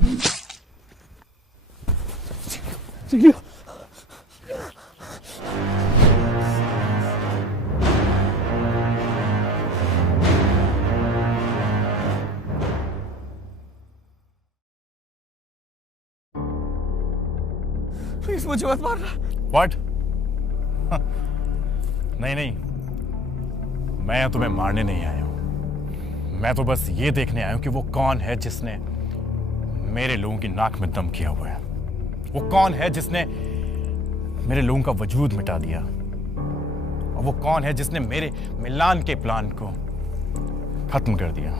Silio. Please मुझे मत मारना। What? नहीं नहीं, मैं तुम्हें मारने नहीं आया हूं। मैं तो बस ये देखने आया हूं कि वो कौन है जिसने मेरे लोगों की नाक में दम किया हुआ है। वो कौन है जिसने मेरे लोगों का वजूद मिटा दिया, और वो कौन है जिसने मेरे मिलान के प्लान को खत्म कर दिया।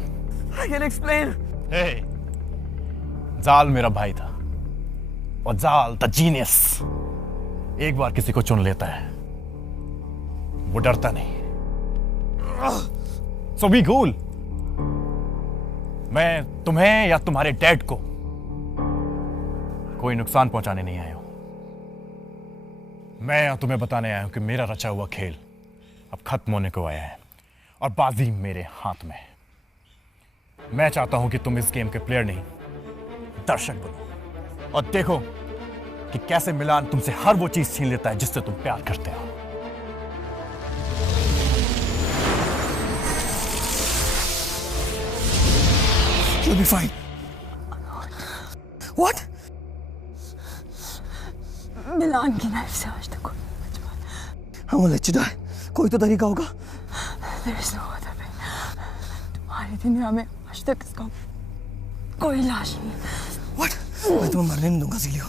I can explain. Hey, जाल मेरा भाई था, और जाल द जीनियस एक बार किसी को चुन लेता है, वो डरता नहीं। So be cool. मैं तुम्हें या तुम्हारे डैड को कोई नुकसान पहुंचाने नहीं आया हूं। मैं तुम्हें बताने आया हूं कि मेरा रचा हुआ खेल अब खत्म होने को आया है, और बाजी मेरे हाथ में है। मैं चाहता हूं कि तुम इस गेम के प्लेयर नहीं, दर्शक बनो, और देखो कि कैसे मिलान तुमसे हर वो चीज छीन लेता है जिससे तुम प्यार करते हो। You'll be fine. What? मिलान की नाइफ से आज तक I won't let you die. कोई तो तरीका होगा। There is no other way. तुम्हारी दुनिया में आज तक इसका कोई इलाज नहीं। What? मैं तुम्हें मरने नहीं दूंगा सीलियो।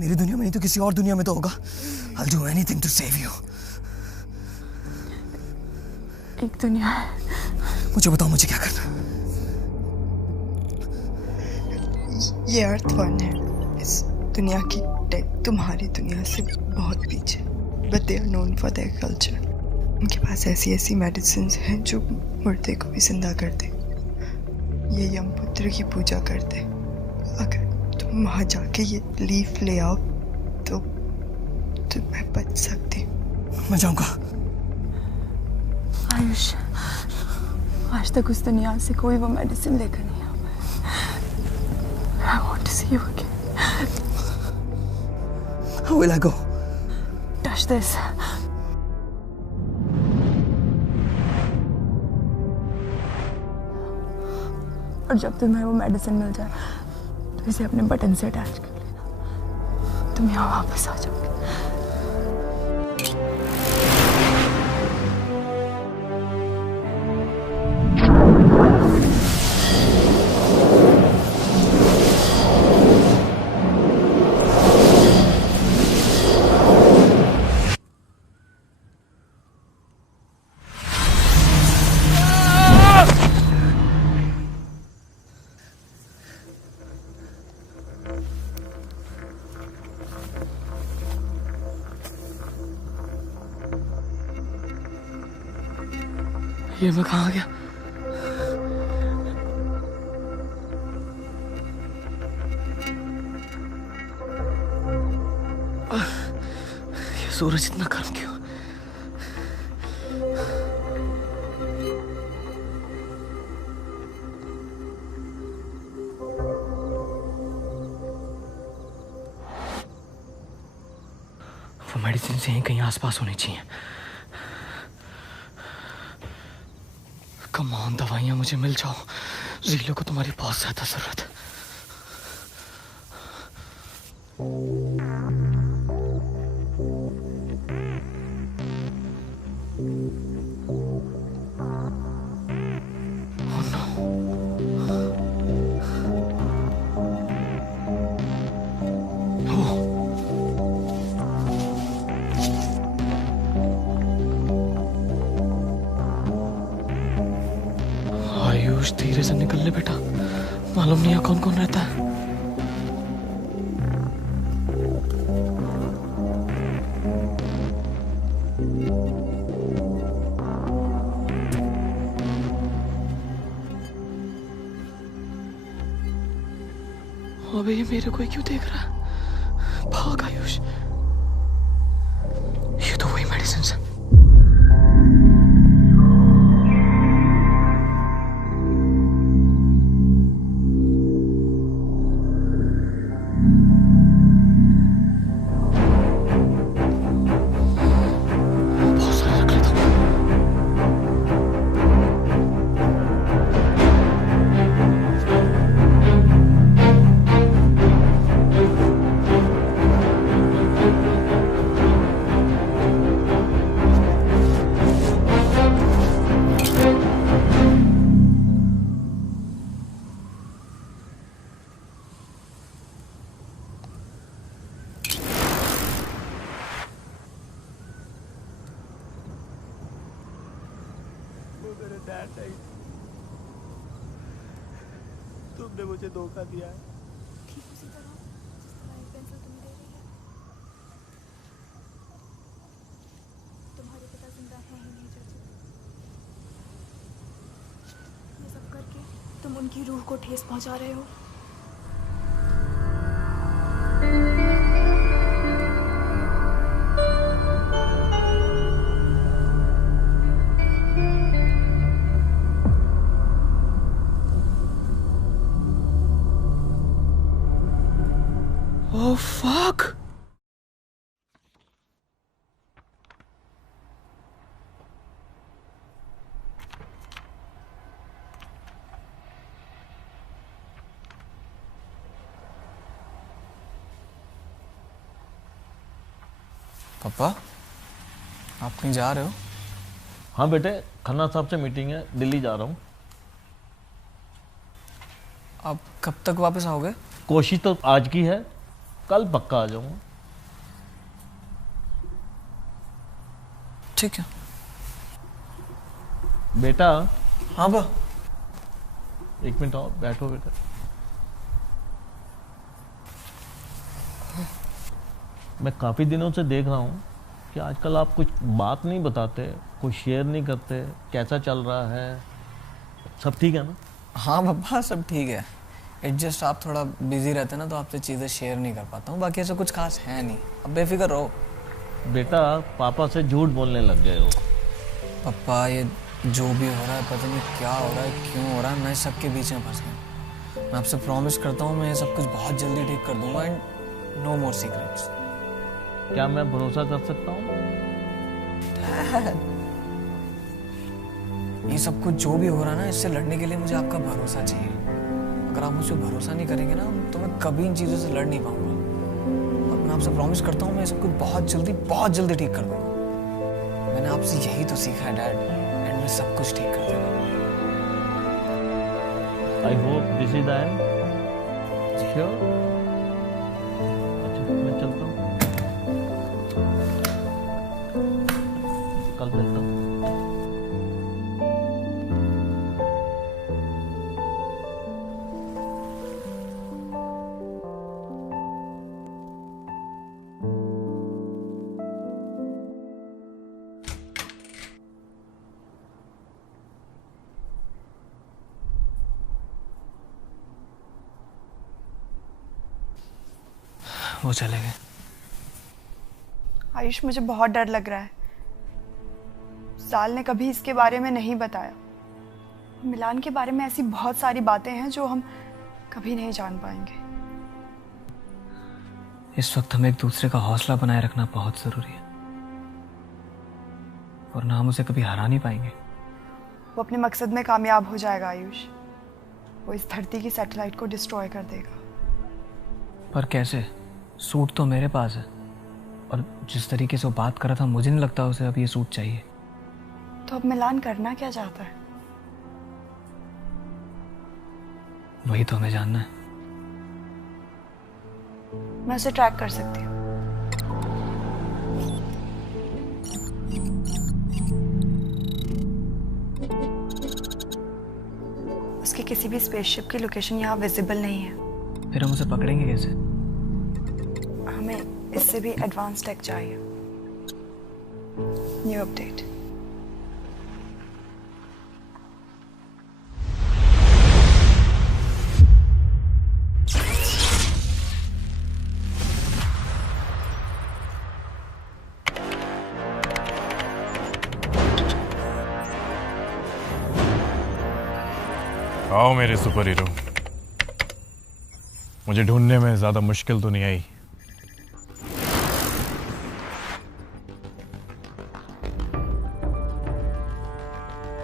मेरी दुनिया में नहीं तो किसी और दुनिया में तो होगा। I'll do anything to save you. एक दुनिया है। मुझे बताओ मुझे क्या करना है। ये अर्थ वन है। इस दुनिया की टेक तुम्हारी दुनिया से बहुत पीछे, but they are known for their culture. उनके पास ऐसी ऐसी मेडिसिन हैं जो मुर्दे को भी जिंदा कर दे। ये यमपुत्र की पूजा करते। अगर तुम वहाँ जाके ये लीफ ले आओ तो मैं बच सकती हूँ। मैं जाऊँगा। आयुष, आज तक उस दुनिया से कोई वो मेडिसिन लेकर नहीं आ पाया। I want to see you again. How will I go? Touch this. और जब तुम्हें वो मेडिसिन मिल जाए तो इसे अपने बटन से अटैच कर लेना। तुम यहाँ वापस आ जाओगे। ये मैं कहाँ आ गया? ये सूरज इतना गर्म क्यों? वो मेडिसिन से कहीं आसपास होनी चाहिए। कम ऑन, दवाइयाँ मुझे मिल जाओ। ज़ीलो को तुम्हारी बहुत ज़्यादा ज़रूरत है। धीरे से निकल ले बेटा, मालूम नहीं है कौन कौन रहता है। अबे ये मेरे को क्यों देख रहा है? भाग आयुष, ये तो वही मेडिसिन है। तुमने मुझे धोखा दिया है। ठीक उसी तरह जिस तरह ये पेंसिल तुम दे रही है। तुम्हारे पिता जिंदा है ही नहीं चाची। ये सब करके तुम उनकी रूह को ठेस पहुंचा रहे हो। Oh fuck! पापा, आप कहीं जा रहे हो? हाँ बेटे, खन्ना साहब से मीटिंग है, दिल्ली जा रहा हूँ। आप कब तक वापस आओगे? कोशिश तो आज की है, कल पक्का आ जाऊंगा। ठीक है बेटा। हाँ बा। एक मिनट और बैठो बेटा। मैं काफ़ी दिनों से देख रहा हूँ कि आजकल आप कुछ बात नहीं बताते, कुछ शेयर नहीं करते, कैसा चल रहा है? सब ठीक है ना? हाँ पापा, सब ठीक है। एडजस्ट आप थोड़ा बिजी रहते ना, तो आपसे चीज़ें शेयर नहीं कर पाता हूँ। बाकी ऐसा कुछ खास है नहीं, अब बेफिक्र रहो। बेटा, पापा से झूठ बोलने लग गए हो। पापा, ये जो भी हो रहा है, पता नहीं क्या हो रहा है, क्यों हो रहा है, मैं सबके बीच में फंस गया। मैं आपसे प्रॉमिस करता हूँ मैं ये सब कुछ बहुत जल्दी ठीक कर दूंगा एंड नो मोर सीक्रेट्स। क्या मैं भरोसा कर सकता हूँ? ये सब कुछ जो भी हो रहा है ना, इससे लड़ने के लिए मुझे आपका भरोसा चाहिए। अगर आप मुझे भरोसा नहीं करेंगे ना, तो मैं कभी इन चीज़ों से लड़ नहीं पाऊंगा। अब मैं आपसे प्रॉमिस करता हूँ मैं सब कुछ बहुत जल्दी ठीक कर दूंगा। मैंने आपसे यही तो सीखा है डैड, एंड मैं सब कुछ ठीक कर दूंगा। I hope this is the end. Sure? अच्छा, मैं चलता हूँ, कल मिलता हूँ। वो चले गए। आयुष, मुझे बहुत डर लग रहा है। साल ने कभी इसके बारे में नहीं बताया। मिलान के बारे में ऐसी बहुत सारी बातें हैं जो हम कभी नहीं जान पाएंगे। इस वक्त हमें एक दूसरे का हौसला बनाए रखना बहुत जरूरी है, वरना हम उसे कभी हरा नहीं पाएंगे। वो अपने मकसद में कामयाब हो जाएगा आयुष। वो इस धरती की सैटेलाइट को डिस्ट्रॉय कर देगा। पर कैसे? सूट तो मेरे पास है, और जिस तरीके से वो बात कर रहा था, मुझे नहीं लगता उसे अब ये सूट चाहिए। तो अब मिलान करना क्या चाहता है? वही तो हमें जानना है। मैं उसे ट्रैक कर सकती हूँ। उसकी किसी भी स्पेसशिप की लोकेशन यहाँ विजिबल नहीं है। फिर हम उसे पकड़ेंगे कैसे? हमें इससे भी एडवांस टेक चाहिए। New update. आओ मेरे सुपर हीरो, मुझे ढूंढने में ज्यादा मुश्किल तो नहीं आई।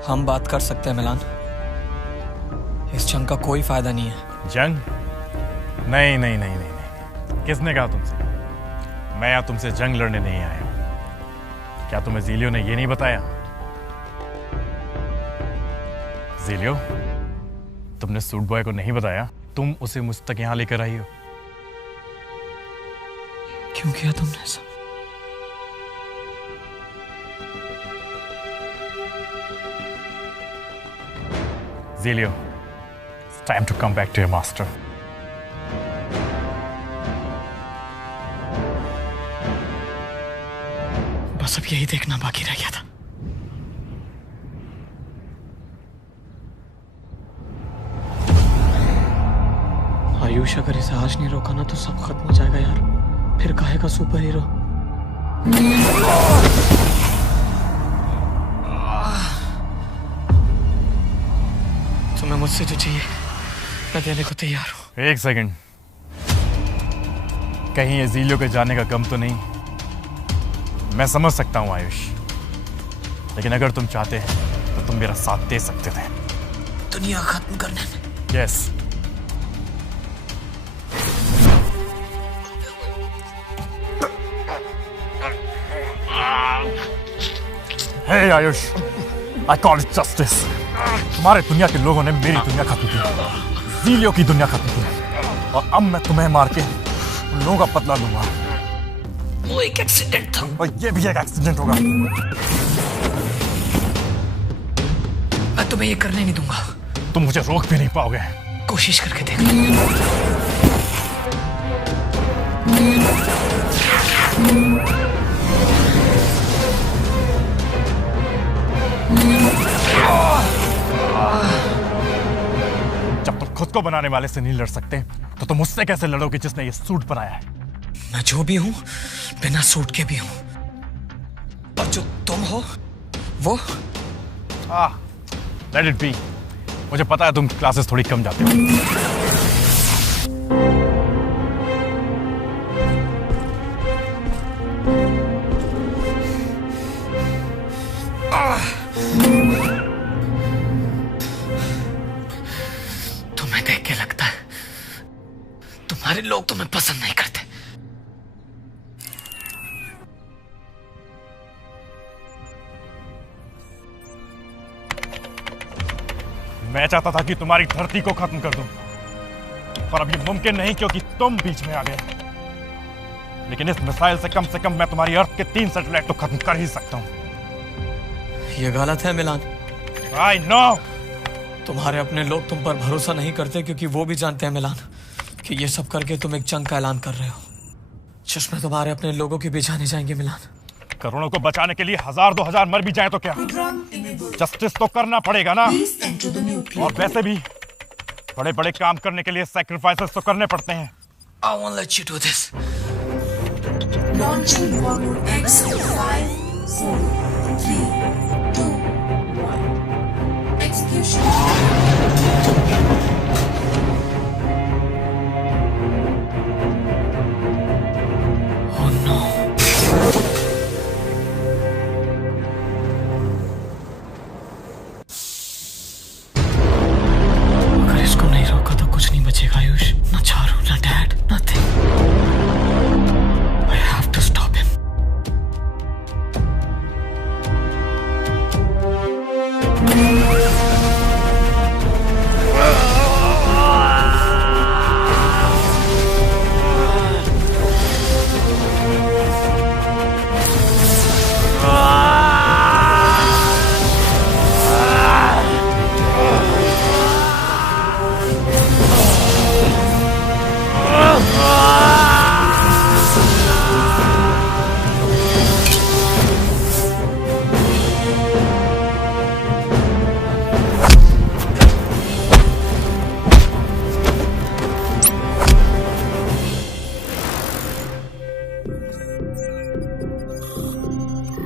हम बात कर सकते हैं मिलान, इस जंग का कोई फायदा नहीं है। जंग? नहीं नहीं नहीं नहीं नहीं, किसने कहा तुमसे? मैं यहाँ तुमसे जंग लड़ने नहीं आया हूं। क्या तुम्हें ज़ीलियो ने ये नहीं बताया? ज़ीलियो, तुमने सूट बॉय को नहीं बताया तुम उसे मुझ तक यहाँ लेकर आई हो? क्यों किया तुमने ऐसा? Zelio, it's time to come back to your master. बस अब यही देखना बाकी रह गया था। आयुष अगर इसे आज नहीं रोका ना तो सब खत्म हो जाएगा यार। फिर काहे का सुपर हीरो? तुम्हें मुझसे जो चाहिए मैं देने को तैयार हूँ। एक सेकंड, कहीं ये ज़ीलियो के जाने का गम तो नहीं? मैं समझ सकता हूँ आयुष, लेकिन अगर तुम चाहते तो तुम मेरा साथ दे सकते थे दुनिया खत्म करने में। Yes. Hey Ayush, I call it justice. तुम्हारे दुनिया के लोगों ने मेरी दुनिया खत्म की, ज़ीलियो की दुनिया खत्म की, और अब मैं तुम्हें मार के उन लोगों का बदला लूंगा। वो एक एक्सीडेंट था और ये भी एक एक्सीडेंट होगा। मैं तुम्हें ये करने नहीं दूंगा। तुम मुझे रोक भी नहीं पाओगे। कोशिश करके देख लो। जब तुम खुद को बनाने वाले से नहीं लड़ सकते तो तुम उससे कैसे लड़ोगे जिसने ये सूट बनाया है? मैं जो भी हूं बिना सूट के भी हूं, और जो तुम हो वो लेट इट बी। मुझे पता है तुम क्लासेस थोड़ी कम जाते हो। तुम्हें देख के लगता है तुम्हारे लोग तुम्हें पसंद नहीं करते। मैं चाहता था कि तुम्हारी धरती को खत्म कर दूं, पर अब ये मुमकिन नहीं क्योंकि तुम बीच में आ गए। लेकिन इस मिसाइल से कम मैं तुम्हारी अर्थ के 3 सैटेलाइट तो खत्म कर ही सकता हूं। ये गलत है मिलान। I know। तुम्हारे अपने लोग तुम पर भरोसा नहीं करते क्योंकि वो भी जानते हैं मिलान कि ये सब करके तुम एक जंग का ऐलान कर रहे हो जिसमें तुम्हारे अपने लोगों की भी जाने जाएंगे। मिलान, करोड़ों को बचाने के लिए 1000-2000 मर भी जाए तो क्या, जस्टिस तो करना पड़ेगा ना। और वैसे भी बड़े बड़े काम करने के लिए सैक्रिफाइसेस तो करने पड़ते हैं। I won't let you do this. Launching Warlord X 5, 4, 3, 2, 1. Execution.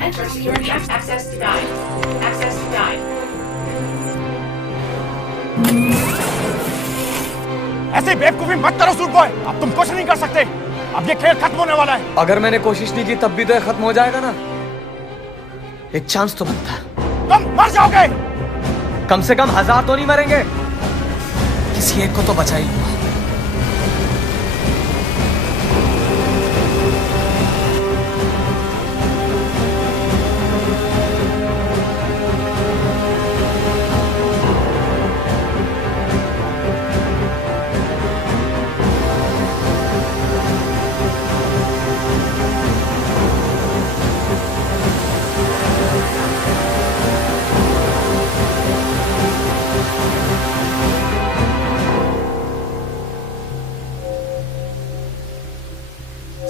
Enter security access denied. Access denied. ऐसे बेवकूफी मत करो सूट बॉय, अब तुम कुछ नहीं कर सकते। अब ये खेल खत्म होने वाला है। अगर मैंने कोशिश नहीं की तब भी तो ये खत्म हो जाएगा ना। एक चांस तो बनता है। तुम मर जाओगे। कम से कम 1000 तो नहीं मरेंगे, किसी एक को तो बचा ही लूंगा।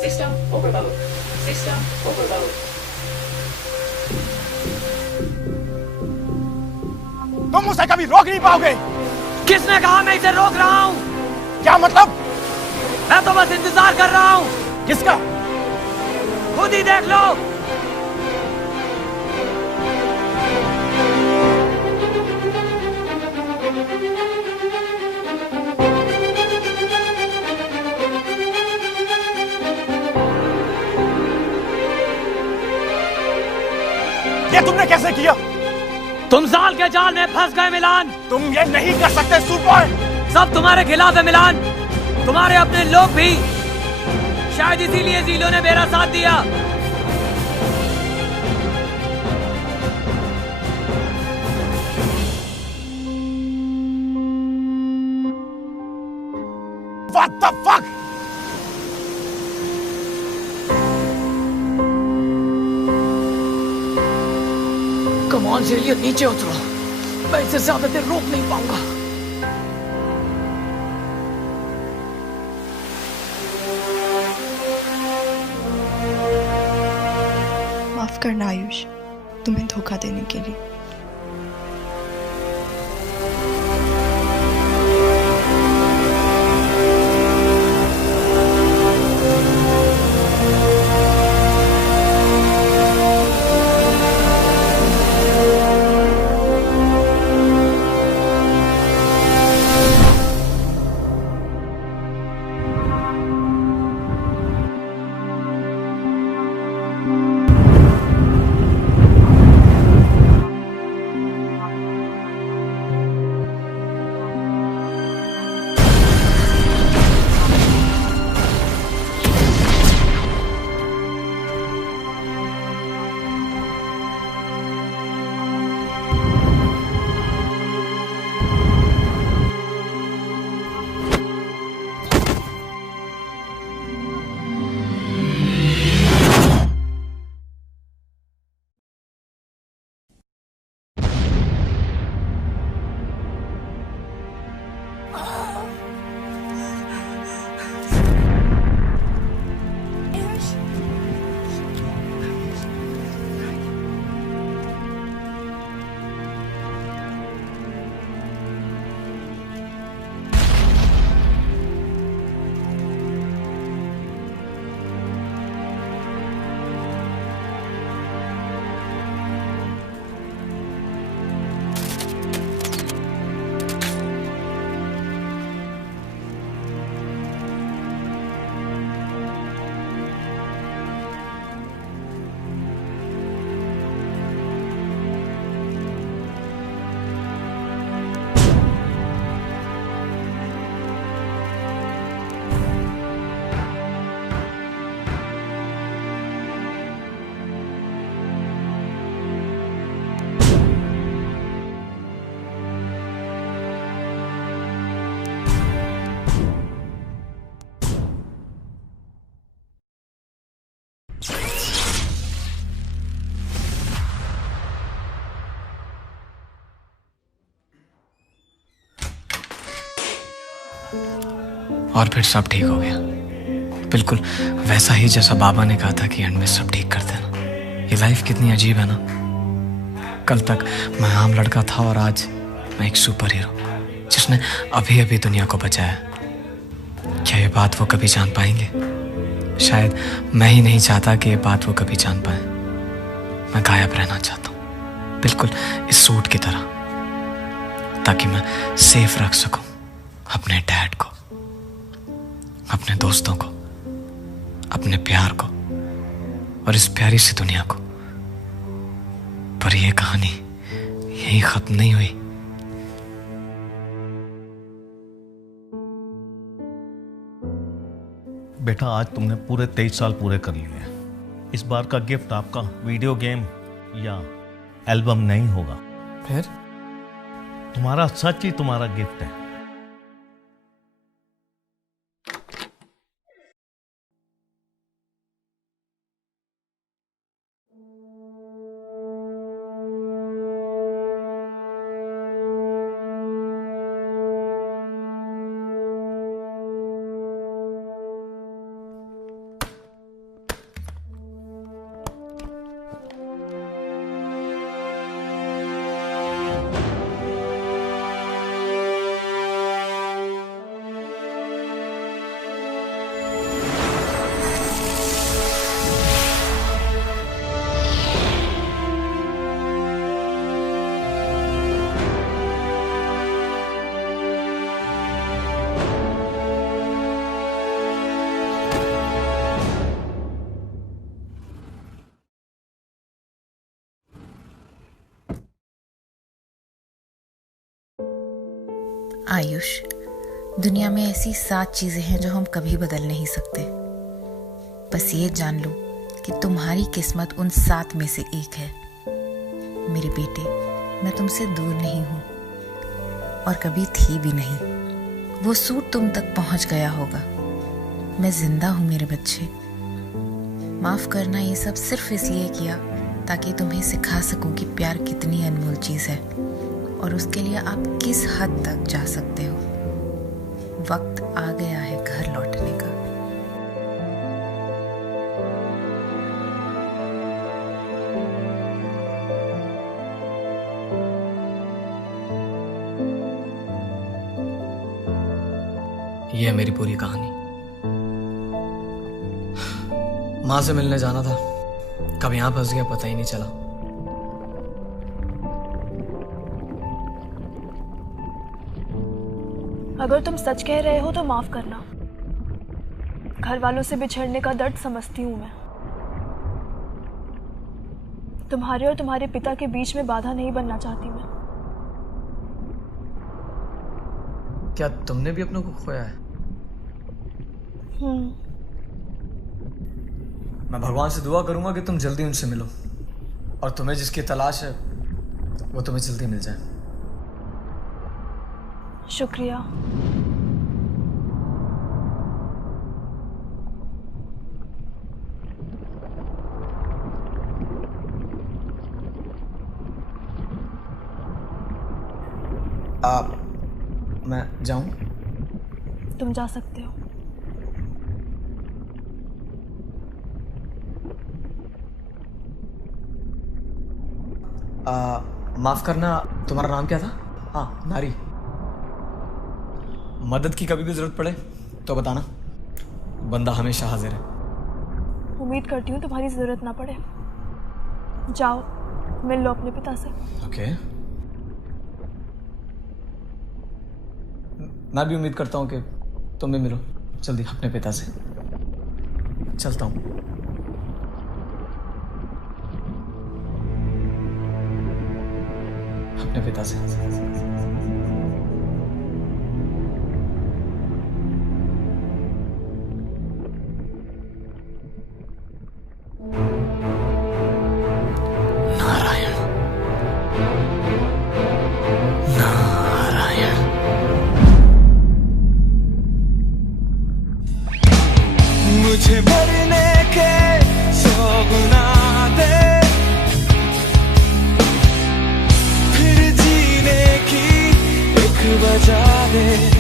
System overload. System overload. तुम उसे कभी रोक नहीं पाओगे। किसने कहा मैं इसे रोक रहा हूं? क्या मतलब? मैं तो बस इंतजार कर रहा हूं। किसका? खुद ही देख लो। ये तुमने कैसे किया? तुम जाल के जाल में फंस गए मिलान। तुम ये नहीं कर सकते सूट बॉय। सब तुम्हारे खिलाफ है मिलान, तुम्हारे अपने लोग भी। शायद इसीलिए जीलो ने मेरा साथ दिया। What the fuck? Come on jailer, नीचे उतरो। मैं इसे ज्यादा देर रोक नहीं पाऊंगा। माफ करना आयुष, तुम्हें धोखा देने के लिए। और फिर सब ठीक हो गया, बिल्कुल वैसा ही जैसा बाबा ने कहा था कि एंड में सब ठीक कर देना। ये लाइफ कितनी अजीब है ना। कल तक मैं आम लड़का था और आज मैं एक सुपर हीरो जिसने अभी अभी दुनिया को बचाया। क्या ये बात वो कभी जान पाएंगे? शायद मैं ही नहीं चाहता कि ये बात वो कभी जान पाए। मैं गायब रहना चाहता हूँ, बिल्कुल इस सूट की तरह, ताकि मैं सेफ रख सकूं अपने डैड को, अपने दोस्तों को, अपने प्यार को और इस प्यारी सी दुनिया को। पर यह कहानी यहीं खत्म नहीं हुई। बेटा, आज तुमने पूरे 23 साल पूरे कर लिए हैं। इस बार का गिफ्ट आपका वीडियो गेम या एल्बम नहीं होगा। फिर? तुम्हारा सच ही तुम्हारा गिफ्ट है। आयुष, दुनिया में ऐसी 7 चीजें हैं जो हम कभी बदल नहीं सकते। बस ये जान लो कि तुम्हारी किस्मत उन 7 में से एक है। मेरे बेटे, मैं तुमसे दूर नहीं हूं और कभी थी भी नहीं। वो सूट तुम तक पहुंच गया होगा। मैं जिंदा हूं मेरे बच्चे। माफ करना, ये सब सिर्फ इसलिए किया ताकि तुम्हें सिखा सकूं कि प्यार कितनी अनमोल चीज है और उसके लिए आप किस हद तक जा सकते हो। वक्त आ गया है घर लौटने का। ये है मेरी पूरी कहानी। माँ से मिलने जाना था, कब यहां फंस गया पता ही नहीं चला। अगर तुम सच कह रहे हो तो माफ करना। घर वालों से बिछड़ने का दर्द समझती हूँ मैं। तुम्हारे और तुम्हारे पिता के बीच में बाधा नहीं बनना चाहती मैं। क्या तुमने भी अपनों को खोया है? मैं भगवान से दुआ करूंगा कि तुम जल्दी उनसे मिलो और तुम्हें जिसकी तलाश है वो तुम्हें जल्दी मिल जाए। शुक्रिया। मैं जाऊं? तुम जा सकते हो। माफ करना, तुम्हारा नाम क्या था? हाँ, नारी। मदद की कभी भी जरूरत पड़े तो बताना, बंदा हमेशा हाजिर है। उम्मीद करती हूँ तुम्हारी जरूरत ना पड़े। जाओ, मिल लो अपने पिता से। ओके। मैं भी उम्मीद करता हूँ कि तुम भी मिलो जल्दी अपने पिता से। चलता हूँ। अपने पिता से। मुझे मरने के 100 गुना दे, फिर जीने की एक वजह दे।